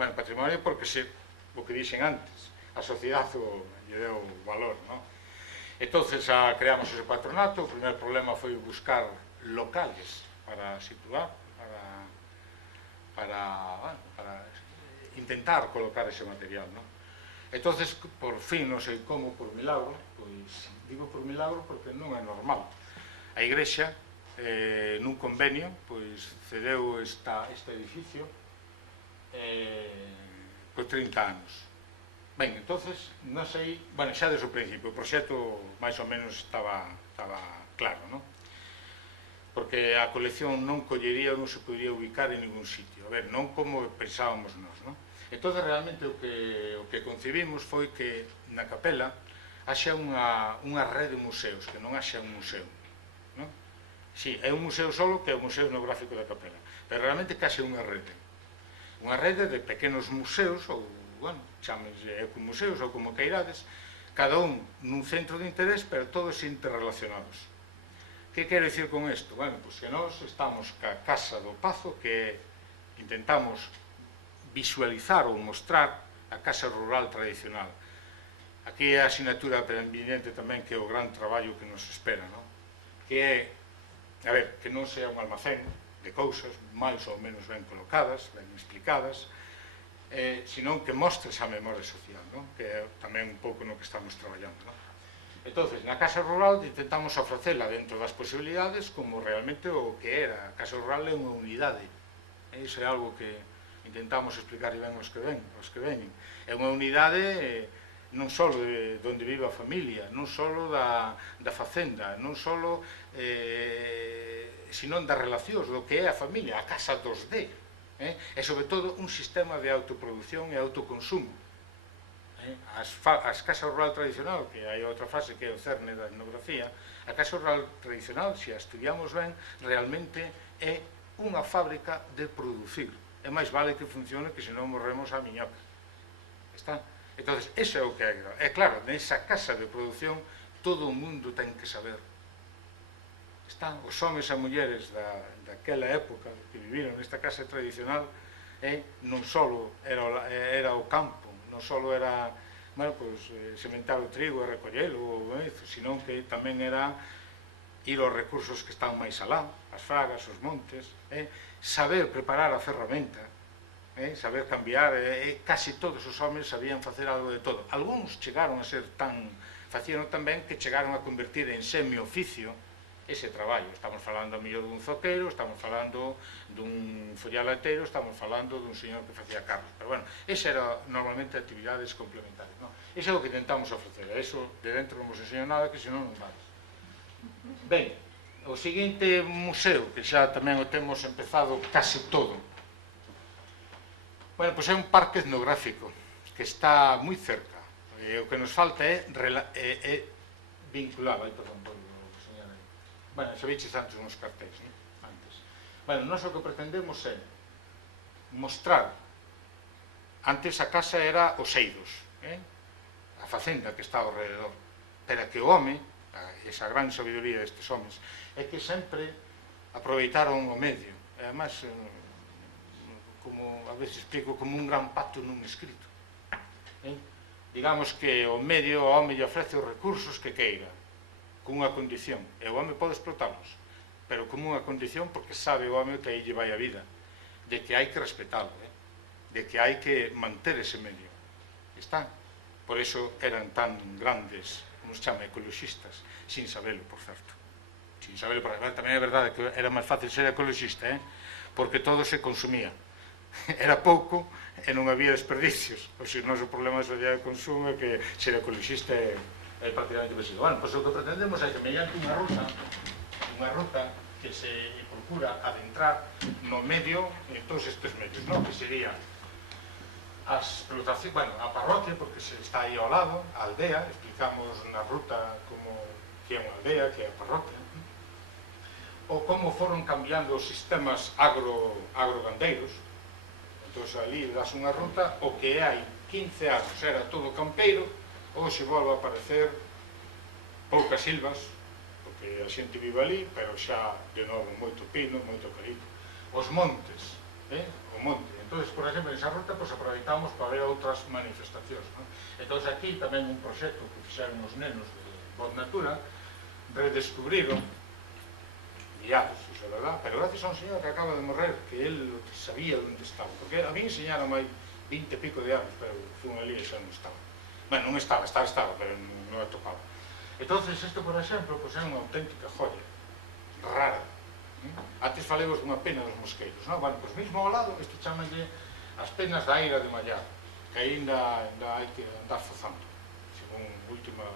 Bueno, patrimonio porque o que dixen antes, a sociedade lle deu valor, non? Entonces, creamos ese patronato. O primer problema foi buscar locales para situar, para intentar colocar ese material, non? Entonces, por fin, non sei como, por milagro, pois, digo por milagro porque non é normal. A Igrexa, nun convenio, pois, cedeu este edificio por 30 anos. Ben, entonces, non sei, bueno, xa desde o principio, o proxecto máis ou menos estaba claro, non? Porque a colección non collería ou non se podría ubicar en ningún sitio. A ver, non como pensábamos nós, non? Entón, realmente, o que concibimos foi que na capela haxa unha rede de museos, que non haxa un museo, non? Si, é un museo solo, que é o Museo Etnográfico da Capela, pero realmente que haxa unha rede de pequenos museos, ou, bueno, chámense ecomuseos ou como queirades, cada un nun centro de interés, pero todos interrelacionados. Que quero dicir con isto? Bueno, pois que nós estamos ca Casa do Pazo, que intentamos visualizar ou mostrar a casa rural tradicional. Aquí é a asignatura preeminente tamén, que é o gran traballo que nos espera, non? Que é, a ver, que non sea un almacén de cousas máis ou menos ben colocadas, ben explicadas, senón que mostres a memoria social, non? Que é tamén un pouco no que estamos traballando, non? Entón, na Casa Rural intentamos ofrecela dentro das posibilidades como realmente o que era. A Casa Rural é unha unidade. Iso é algo que intentamos explicar ben aos que veñen. É unha unidade non só de onde vive a familia, non só da facenda, non só senón das relacións do que é a familia, a casa 2D. E, sobre todo, un sistema de autoproducción e autoconsumo. As casas rural tradicional, que hai outra frase que é o cerne da etnografía, a casa rural tradicional, se a estudiamos ben, realmente é unha fábrica de producir. É máis vale que funcione que senón morremos a miñoca. Está? Entón, ese é o que é. É claro, nesa casa de produción todo o mundo ten que saber. Está? Os homes e mulleres daquela época que viviron nesta casa tradicional non só era o campo, non só era sementar o trigo e recollelo, senón que tamén era ir aos recursos que están máis alá, as fragas, os montes, saber preparar a ferramenta, saber cambiar, casi todos os homens sabían facer algo de todo. Algúns chegaron a ser facían tamén que chegaron a convertir en semi-oficio ese traballo. Estamos falando a mellor dun zoqueiro, estamos falando dun follalateiro, estamos falando dun señor que facía carros. Pero bueno, esa era normalmente actividades complementarias. Ese é o que intentamos ofrecer. Eso de dentro non vos enseño nada, que senón non vale. Ben, o seguinte museo, que xa tamén o temos empezado casi todo, bueno, pois é un parque etnográfico que está moi cerca. O que nos falta é vinculado, perdón, bueno, xa viches antes uns cartéis, non? Antes. Bueno, nós o que pretendemos é mostrar, antes a casa era os eidos, a facenda que está ao rededor, pero que o home, esa gran sabiduría destes homes, é que sempre aproveitaron o medio, e además, como a veces explico, como un gran pacto nun escrito. Digamos que o medio, o home lle ofrece os recursos que queira, con unha condición, e o home pode explotarlos, pero como unha condición porque sabe o home que aí lle vai a vida, de que hai que respetalo, de que hai que manter ese medio. Está? Por eso eran tan grandes, como se chama, ecologistas, sin sabelo, por certo. Sin sabelo, porque tamén é verdade que era máis fácil ser ecologista, porque todo se consumía. Era pouco e non había desperdicios. O noso problema da sociedade de consumo é que ser ecologista é prácticamente imposible. Bueno, pois o que pretendemos é que mediante unha ruta que se procura adentrar no medio, en todos estes medios, que sería a explotación, bueno, a parroquia, porque se está aí ao lado, a aldea, explicamos na ruta como que é unha aldea, que é a parroquia, ou como foron cambiando os sistemas agrogandeiros. Entón, ali das unha ruta, o que hai 15 anos era todo campeiro, hoxe volve a aparecer poucas silvas, porque a xente vive ali, pero xa, de novo, moito pino, moito eucalipto. Os montes, o monte. Entón, por exemplo, nesa ruta, aproveitamos para ver outras manifestacións. Entón, aquí tamén un proxecto que fixeron os nenos de Voz Natura, redescubriron, guiados, iso é verdad, pero gracias a un señor que acaba de morrer, que él sabía onde estaba, porque a mí enseñaron hai 20 e pico de anos, pero fun ali e xa non estaba. Bueno, non estaba, pero non a topaba. Entón, isto, por exemplo, é unha auténtica joya, rara. Antes falemos dunha pena dos mosqueiros, non? Bueno, pois mesmo ao lado, isto chamanlle as penas da Eira de Mallar, que ainda hai que andar fozando, según últimos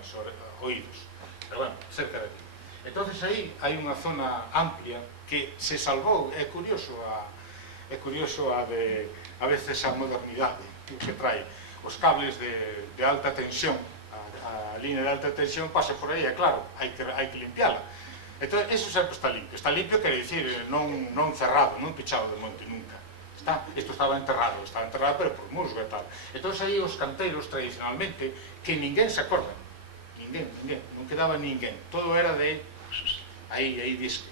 oídos. Pero bueno, cerca de aquí. Entón, aí hai unha zona amplia que se salvou, é curioso a veces a modernidade que trae. Os cables de alta tensión, a línea de alta tensión pasa por aí, é claro, hai que limpiala. Entón, eso sempre está limpio quere dicir non cerrado, non pechado de monte nunca. Isto estaba enterrado pero por musgo e tal. Entón, aí os canteiros tradicionalmente, que ninguén se acorda, non quedaba ninguén, todo era de aí disque.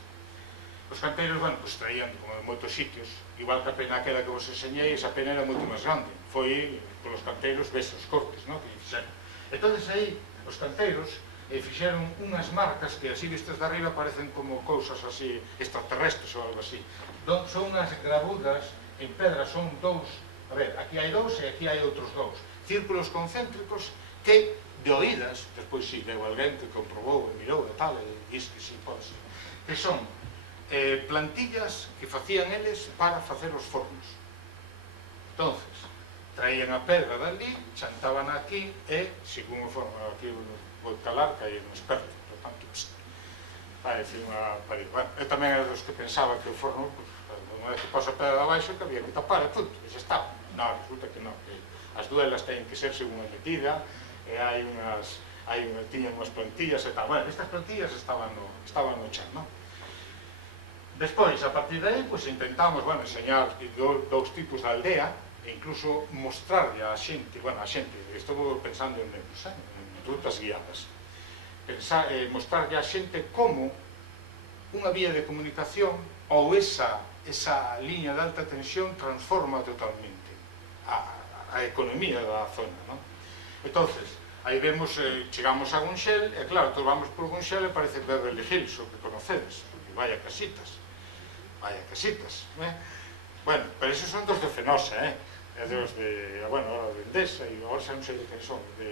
Os canteiros, bueno, traían como de moitos sitios, igual que a pena aquela que vos enseñei, esa pena era moito máis grande, foi polos canteiros besos, cortes, que fixeron. Entón, aí, os canteiros fixeron unhas marcas que así vistas de arriba parecen como cousas así extraterrestres ou algo así. Son unhas gravudas en pedra, son dous, a ver, aquí hai dous e aquí hai outros dous, círculos concéntricos que de oídas, despois si veu alguén que comprobou e mirou e tal, e diz que si pode ser, que son plantillas que facían eles para facer os fornos. Entonces, traían a pedra dali, chantaban aquí e, según o forno, aquí vou calar, que hai un experto, por tanto, parece unha parede. Bueno, eu tamén era dos que pensaba que o forno, unha vez que pasa a pedra de abaixo, que había que tapar e punto, e xa estaba. Non, resulta que non, que as duelas teñen que ser según a medida, e tiñan unhas plantillas e tal. Bueno, estas plantillas estaban no chan, non? Despois, a partir de aí, pois intentamos, bueno, enseñar dous tipos de aldea, e incluso mostrarlle a xente, estou pensando en rutas guiadas, mostrarlle a xente como unha vía de comunicación ou esa liña de alta tensión transforma totalmente a economía da zona, non? Entonces, aí vemos, chegamos a Gunxel, e claro, todos vamos por Gunxel e parece Beverly Hills, o que conocedes, porque vaya casitas, bueno, pero esos son dos de Fenosa, e dos de, bueno, ahora de Endesa, e agora xa non sei de quen son, de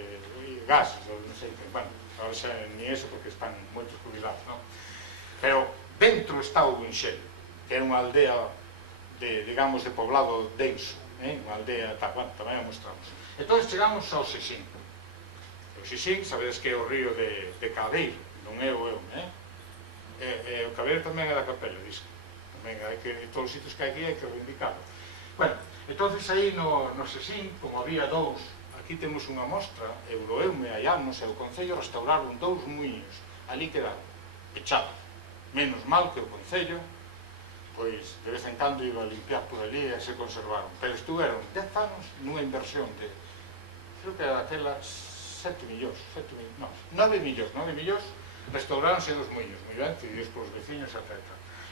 gas, non sei que, bueno, agora xa ni eso porque están moitos jubilados, non? Pero dentro está o Gunxel, que é unha aldea digamos, de poblado denso, unha aldea, bueno, tamén a mostramos. Entón chegamos ao Sexín. O Sexín, sabedes que é o río de Cadeiro, non é o Eume, e o Cadeiro tamén é da Capela, disco. Tamén hai que, todos os sitios que hai aquí hai que reivindicarlo. Bueno, entón aí no Sexín, como había dous, aquí temos unha mostra, Euroeume, hai anos, e o Concello restauraron dous muiños, ali quedaron, pechados. Menos mal que o Concello, pois, de vez en cando iba a limpiar por ali e se conservaron. Pero estuveron 10 anos nunha inversión de, creo que era daquelas 9 millóns, restauráronse dos muiños, moi ben, cedidos polos veciños, etc.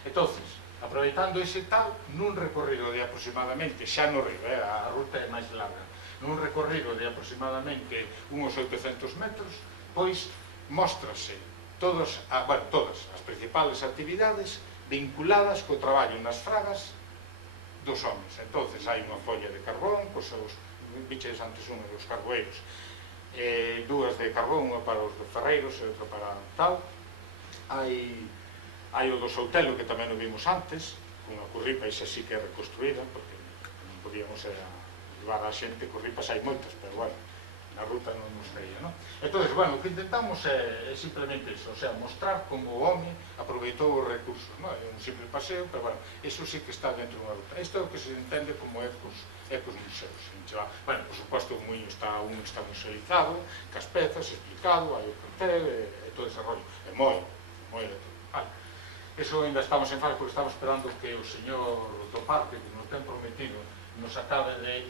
Entonces, aproveitando ese tal, nun recorrido de aproximadamente, xa no río, a ruta é máis larga, nun recorrido de aproximadamente uns 800 metros, pois, móstrase todas as principales actividades vinculadas co traballo nas fragas dos homes. Entonces, hai unha folla de carbón, pois os biches antes un dos carboeiros, dúas de carbón, unha para os ferreiros e outra para tal. Hai o do Soutelo, que tamén o vimos antes, cunha curripa, e xa sí que é reconstruída, porque non podíamos levar a xente, curripas hai moitas, pero bueno, na ruta non nos caía, non? Entón, bueno, o que intentamos é simplemente iso, o sea, mostrar como o home aproveitou os recursos, non? É un simple paseo, pero bueno, iso sí que está dentro dunha ruta. Isto é o que se entende como ecos museos. Bueno, por suposto, o muiño está musealizado, cas pezas, explicado, hai o cartel, e todo ese rollo. É moi de todo. Vale. Eso ainda estamos en fase, porque estamos esperando que o señor do parque, que nos ten prometido, nos acabe de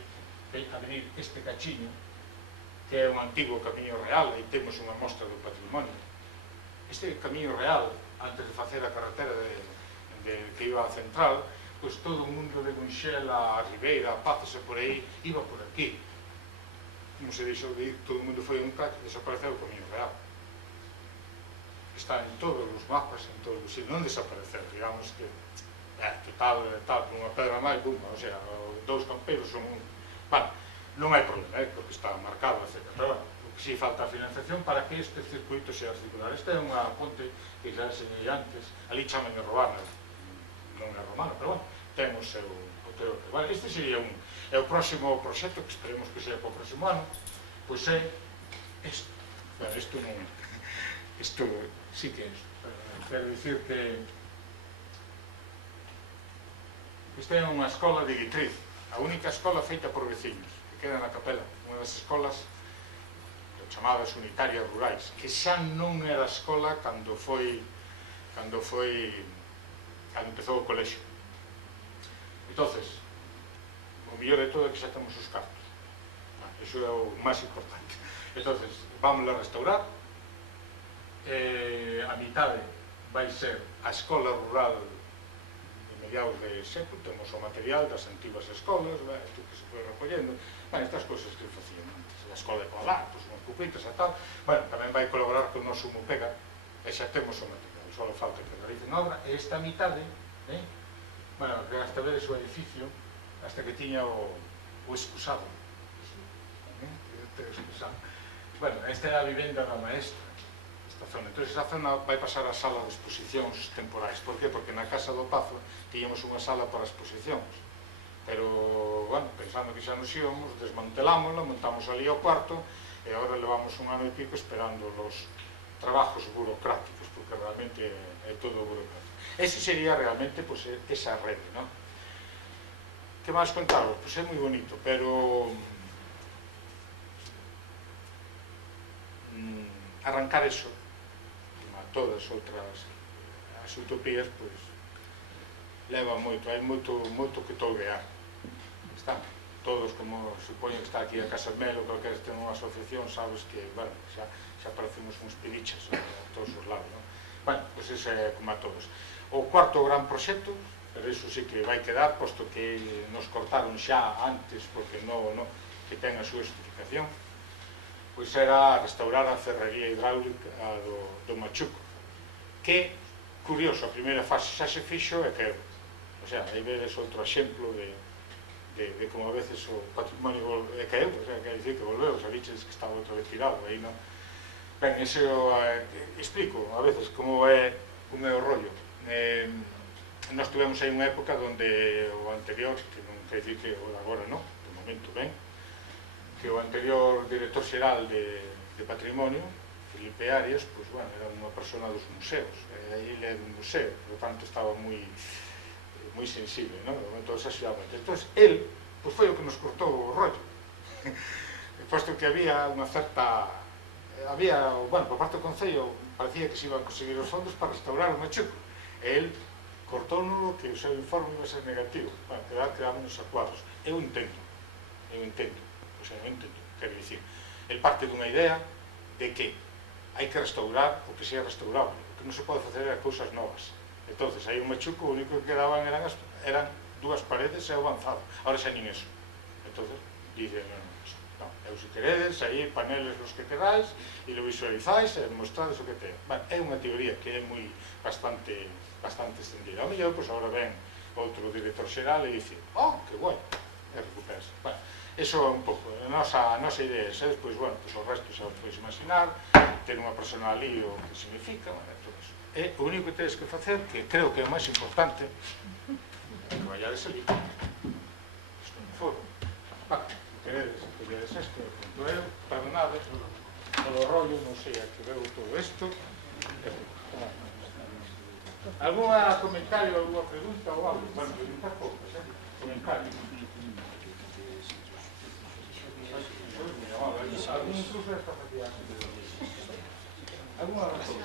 abrir este cachiño, que é un antigo camiño real, e temos unha mostra do patrimonio. Este camiño real, antes de facer a carretera que iba a Central, pois todo o mundo de Gunxel, a Ribeira, a Pazos e por aí, iba por aquí. Non se deixou de ir, todo o mundo foi un cacho, desapareceu o camiño real. Está en todos os mapas, en todos os sitios, non desaparecer, digamos que, total, unha pedra máis, bum, o sea, dous campeiros son un... Bueno, non hai problema, porque está marcado, etc. Pero, o que si falta a financiación para que este circuito sea circular. Esta é unha ponte que xa enseñei antes, ali chaman de Robana, non é romana, pero bueno, ten o seu teor. Bueno, este sería o próximo proxecto, que esperemos que sea para o próximo ano, pois é isto. Bueno, isto non... Isto sí que é isto. Quero dicir que isto é unha escola de Guitriz, a única escola feita por veciños, que queda na Capela, unha das escolas chamadas unitarias rurais, que xa non era escola cando empezou o colexio. Entonces, o mellor de todo é que xa temos os cartos. Iso é o máis importante. Entonces, vamos a restaurar. A mitade vai ser a escola rural de mediados de século, temos o material das antiguas escolas, isto que se foi recollendo, estas cousas que facían antes, a escola de Coalatos, unhas pupitas e tal. Bueno, tamén vai colaborar con o noso Mupega, e xa temos o material, só falta que realicen obra, e esta mitade, bueno, que hasta vedes o edificio, hasta que tiña o excusado. Bueno, esta é a vivenda da maestra, esta zona. Entón, esa zona vai pasar a sala de exposicións temporais. Por qué? Porque na Casa do Pazo tiñamos unha sala para exposicións. Pero, bueno, pensando que xa nos íbamos, desmantelámola, montamos ali ao cuarto, e agora levamos un ano e pico esperando os trabajos burocráticos, porque realmente é todo burocrático. Ese sería realmente, pues, esa rede, non? Que máis contaros? Pois é moi bonito, pero arrancar eso, como a todas outras as utopías, pois leva moito, hai moito que tolvear. Está, todos, como supoño que está aquí a Casa Melo, calquera que ten unha asociación, sabes que, bueno, xa parecemos uns pilichas a todos os lados, non? Bueno, pois ese é como a todos. O cuarto gran proxecto, pero iso sí que vai quedar, posto que nos cortaron xa antes, porque que ten a súa justificación, pois era restaurar a ferrería hidráulica do Machuco, que, curioso, a primeira fase xa se fixo e quedou. O sea, aí vedes outro exemplo de como a veces o patrimonio caeu, o sea, quer dicir que volveu, xa viches que estaba outra vez tirado, aí non. Ben, ese explico a veces como é o rollo. Nós tivemos aí unha época onde o anterior, que non quer dicir que o de agora non, de momento ben, que o anterior director xeral de Patrimonio, Felipe Arias, pois, bueno, era unha persona dos museos, e aí ele é un museo, por tanto estaba moi sensible, non? Entón, el, pois foi o que nos cortou o rollo, posto que había unha certa, bueno, por parte do Concello parecía que se iban a conseguir os fondos para restaurar o Machuco, e el cortóuno que o seu informe iba a ser negativo, bueno, quedámonos a cuadros. Eu entendo, o sea, quero dicir, el parte dunha idea de que hai que restaurar o que sea restaurable, o que non se pode facer é cousas novas. Entonces, aí un Machuco, o único que quedaban eran dúas paredes e o avanzado, ahora xa nin eso. Entonces, dicen, non, eu se queredes, aí paneles los que queráis, e lo visualizáis e mostrades o que ten. Bueno, é unha teoría que é bastante extendida. Ao mellor, pois, agora ven outro director xeral e dice, oh, que guai, e recuperase. Bueno, eso é un pouco, a nosa idea é esa, despois, bueno, pois o resto xa os podes imaginar, ter unha persona ali o que significa, bueno, todo eso. E o único que tedes que facer, que creo que é o máis importante, é que vayades ali. Isto non foro. Vale, queredes, queredes isto, punto eu, perdonade, todo o rollo, non sei a que veo todo isto. Alguna comentario, alguna pregunta ou algo? Bueno, preguntar poucas, comentario. Algún incluso esta facilidad. Alguna cosa,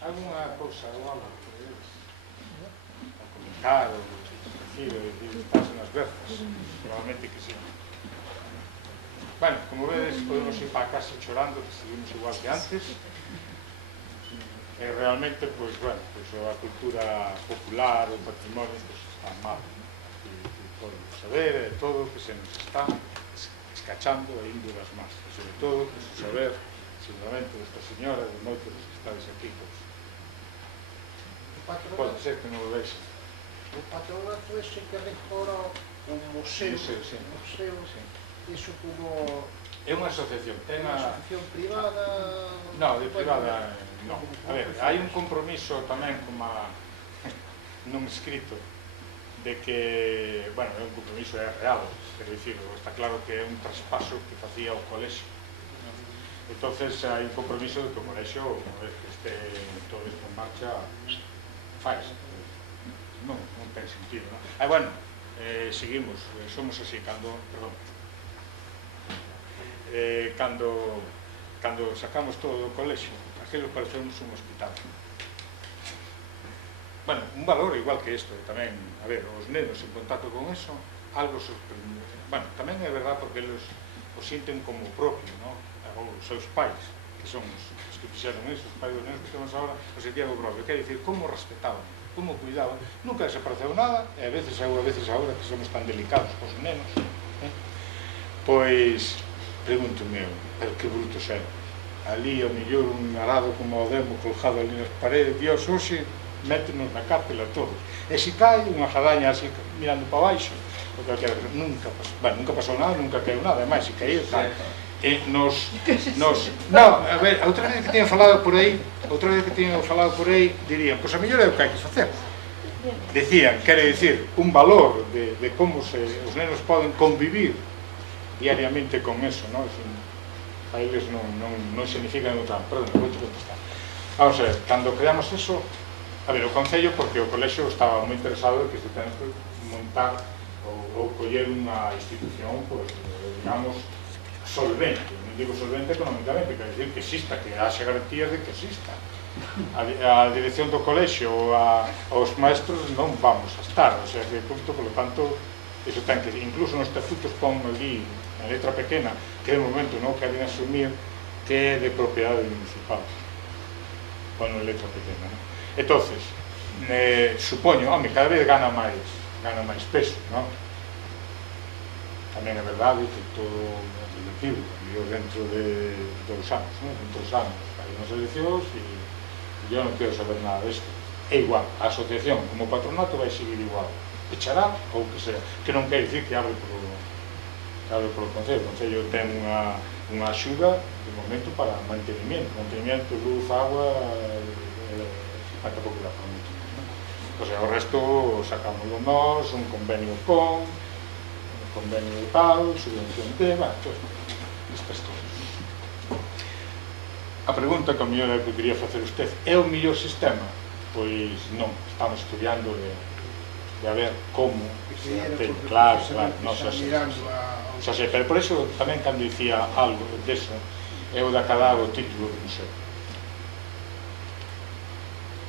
alguna cosa ou algo a comentar ou decir, estás nas verzas, probablemente que sí. Bueno, como vedes, podemos ir para casa chorando, que seguimos igual que antes. Realmente, pois, bueno, a cultura popular, o patrimonio, pois, está mal. Podemos saber todo o que se nos está escachando e indo das más. E, sobre todo, pois, saber, seguramente, desta señora, de moitos dos que estades aquí, pois, pode ser que non o veixe. O patronato ese que restaura un museo, iso como... É unha asociación, ten a... asociación privada... Non, de privada non. A ver, hai un compromiso tamén como non escrito de que, bueno, é un compromiso real, quero dicir, está claro que é un traspaso que facía o colexio. Entonces hai un compromiso de que o colexio, unha vez que este todo isto en marcha, faz. Non ten sentido, non? Bueno, seguimos, somos así, cando sacamos todo do colexio, aquilo parecemos un hospital. Bueno, un valor igual que isto, tamén, a ver, os nenos en contacto con eso, algo sorprendente. Bueno, tamén é verdad porque eles o sinten como propio, non? Os seus pais, que son os que fixeron iso, os pais dos nenos que temos agora, o sentían o propio. Quer dicir, como respetaban, como cuidaban, nunca desapareceu nada, e a veces agora que somos tan delicados cos nenos, pois, pregúntome, pero que brutos eran. Ali, ao mellor, un arado como o demo colgado ali nas paredes, Dios, hoxe, métenos na cárcel a todos. E se cae unha jadaña así, mirando para baixo, nunca pasou nada, nunca caeu nada, e máis, se caía, tal. A ver, outra vez que teño falado por aí, dirían, pois a mellor é o que hai que facer. Decían, quere dicir, un valor de como os nenos poden convivir diariamente con eso, non? A eles non significa outra... Perdón, vou te contestar. Vamos a ver, cando creamos eso, a ver, o Concello, porque o colexio estaba moi interesado en que se ten montar ou coller unha institución, pues, digamos, solvente. Non digo solvente económicamente, quer decir que exista, que haxe garantías de que exista. A dirección do colexio ou aos maestros non vamos a estar, o sea que punto, polo tanto, iso ten que, incluso nos estatutos pon ali, na letra pequena, que de momento non queren asumir que é de propiedade municipal. Pon na letra pequena, non? Entonces, supoño, home, cada vez gana máis peso, non? Tamén é verdade que todo é relativo, dentro de 2 anos, non? Dentro dos anos, hai unhas eleccións e eu non quero saber nada disto. É igual, a asociación como patronato vai seguir igual, echará ou que sea, que non quer dicir que abre polo Concello. O Concello ten unha axuda de momento para mantenimiento, luz, agua, 50 pouco da familia. O sea, o resto sacámoslo nós, un convenio con, un convenio de tal, subvención de, estas cosas. A pregunta que a mellor é que quería facer usted, é o mellor sistema? Pois non, estamos estudiando de a ver como se atén, claro, non xa sei, pero por iso tamén cando dicía algo deso, é o de acabar o título do museo,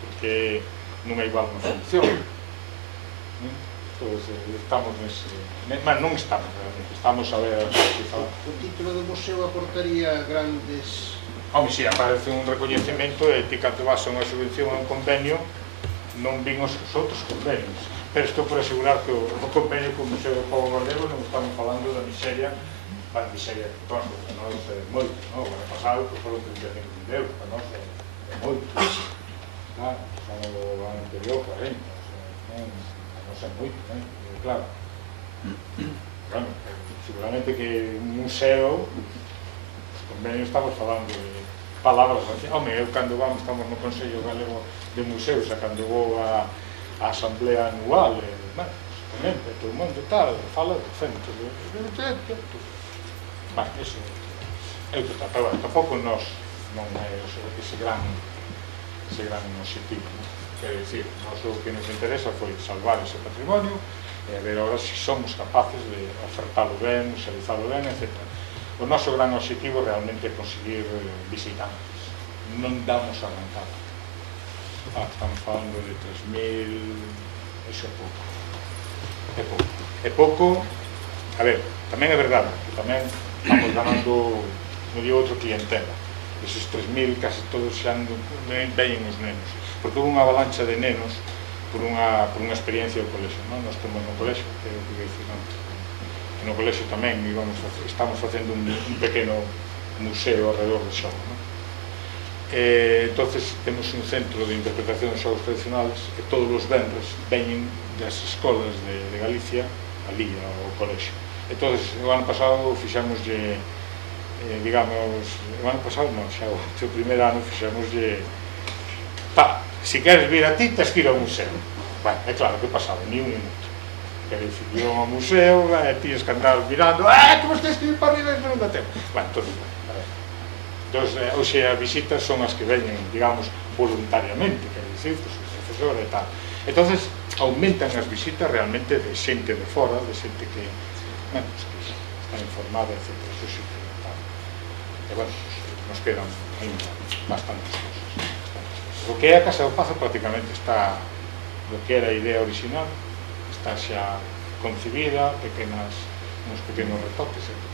porque non é igual unha función. Estamos nese... non estamos, realmente, estamos a ver... O título do museo aportaría grandes... Home, si aparece un recoñecemento e ti cando vas a unha subvención a un convenio non vin os outros convenios, pero estou por asegurar que o convenio co Museo do Pobo Galego non estamos falando da miseria, miseria que para nós é moito, non? O ano pasado foron 35.000 euros, para nós é moito, claro, son o ano anterior 40, non é moito, claro. Bueno, seguramente que un museo, os convenios estamos falando de palabras así. Home, eu cando vamos, estamos no Consello Galego de Museos, a cando vou a asamblea anual, bueno, comenta, todo o mundo tal, fala do centro, eso é outro tal, pero bueno, tampouco nos non é ese gran objetivo, quer dicir, nos o que nos interesa foi salvar ese patrimonio e ver agora se somos capaces de ofertalo ben, socializalo ben, etc. O noso gran objetivo realmente é conseguir visitantes, non damos arrancada. Estamos falando de 3.000, eso é pouco. A ver, tamén é verdade que tamén estamos ganando, non digo outro clientela, esos 3.000 casi todos xa veñen os nenos, porque houve unha avalancha de nenos por unha experiencia do colexio, non? Nós temos no colexio, que é o que dicir antes, que no colexio tamén estamos facendo un pequeno museo alrededor do xogo, non? Entonces temos un centro de interpretación dos xogos tradicionales que todos os venres veñen das escolas de Galicia ali ao colexio. Entonces o ano pasado fixámoslle, digamos, o ano pasado non, xa o primeiro ano fixámoslle, se queres vir a ti, tens que ir ao museo. Bueno, é claro que pasaba, ni un minuto. Queres ir ao museo, tienes que andar mirando, que vos tens que ir para arriba e non dá tempo. Bueno, todo igual. Hoxe as visitas son as que veñen, digamos, voluntariamente, quer dicir, os profesores e tal. Entonces, aumentan as visitas realmente de xente de fora, de xente que, bueno, que está informada, etc. Eso sí que tal. E, bueno, nos quedan ainda bastantes cosas. O que é a Casa do Pazo prácticamente está, o que era a idea original, está xa concibida, uns pequenos retoques, etc.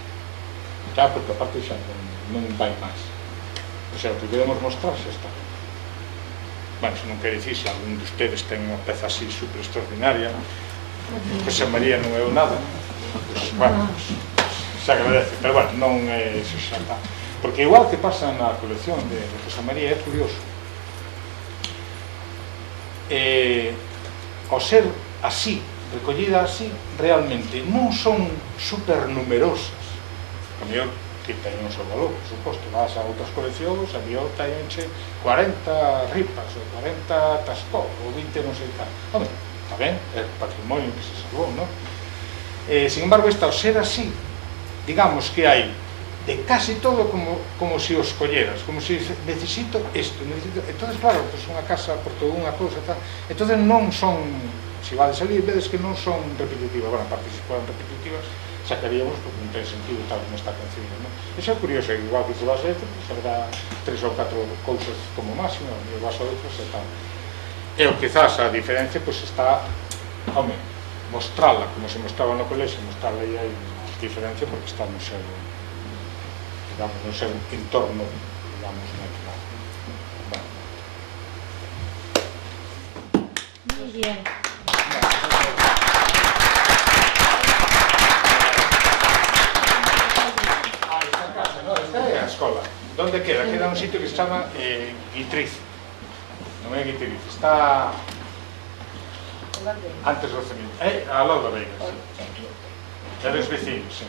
Xa, porque aparte xa non vai máis. O sea, o que queremos mostrar xa está. Bueno, se non quere dicir, se algún de ustedes ten unha peza así super extraordinaria, José María non é o nada, pues, bueno, se agradece, pero bueno, non é eso xa está. Porque igual que pasa na colección de José María, é curioso. Ao ser así, recollida así, realmente non son super numerosas. A mellor que ten o seu valor, por suposto, vas a outras coleccións, a mellor tenenche 40 ripas, ou 40 tascó, ou 20 non sei tal. Home, está ben, é o patrimonio que se salvou, non? Sin embargo, esta, ao ser así, digamos que hai de casi todo como se os colleras, como se necesito isto, necesito... Entón, claro, pues unha casa por toda unha cousa, tal. Entón non son se vades ali, vedes que non son repetitivas, bueno, aparte se foran repetitivas, sacaríamos porque non ten sentido tal como está concebido, non? Iso é curioso, igual que tu vas a outro, haberá 3 ou 4 cousas como máximo, e vas a outras e tal. E o quizás a diferencia, pois está, home, mostrala, como se mostraba no colexo, mostrala aí hai diferencia porque está no seu, digamos, no seu entorno, digamos, natural. Muy bien. Esta é a escola. Donde queda? Queda un sitio que se chama Guitriz. Non é Guitriz, está antes do cemento. É a lado da Veiga, sí. É dos vecinos, sí.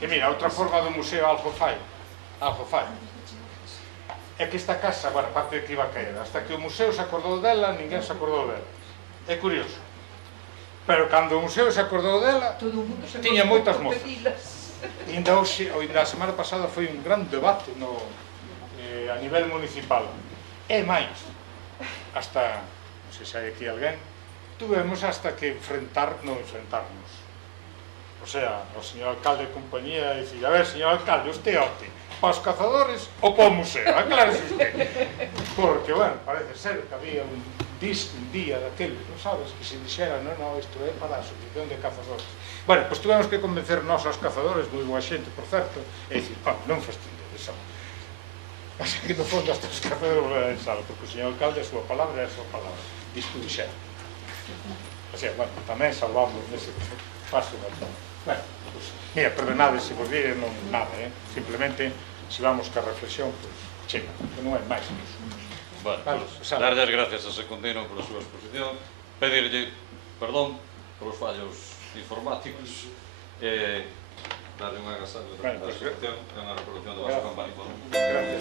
E mira, outra forma do Museo Alfofai é que esta casa, bueno, parte de que iba a caer, hasta que o museo se acordou dela, ninguén se acordou dela. É curioso. Pero cando o museo se acordou dela, tiña moitas mozas. E ainda a semana pasada foi un gran debate a nivel municipal. E máis, hasta, non sei se hai aquí alguén, tuvemos hasta que enfrentarnos. O sea, o señor alcalde de compañía dicir, a ver, señor alcalde, usted opte para os cazadores ou para o museo, aclárese usted. Porque, bueno, parece ser que había un disco un día daquele, non sabes, que se dixera, non, isto é para a asociación de cazadores. Bueno, pois tuvemos que convencer nós aos cazadores, moi boa xente, por certo, e dicir, non fastidiades, sabe. Así que, no fondo, hasta os cazadores volveran sabe, porque o señor alcalde, a súa palabra é a súa palabra. Disco dixera. O sea, bueno, tamén salvamos nese paso da todo. Bueno, pues, mira, perdonade se vos dire, non nada, simplemente, se vamos ca reflexión, pues, chega, que non é máis que iso. Bueno, pues, darlle as gracias a Secundino pola súa exposición, pedirlle perdón polos fallos informáticos, darlle unha agasallo da exposición e unha reproducción da vosa campaña. Gracias.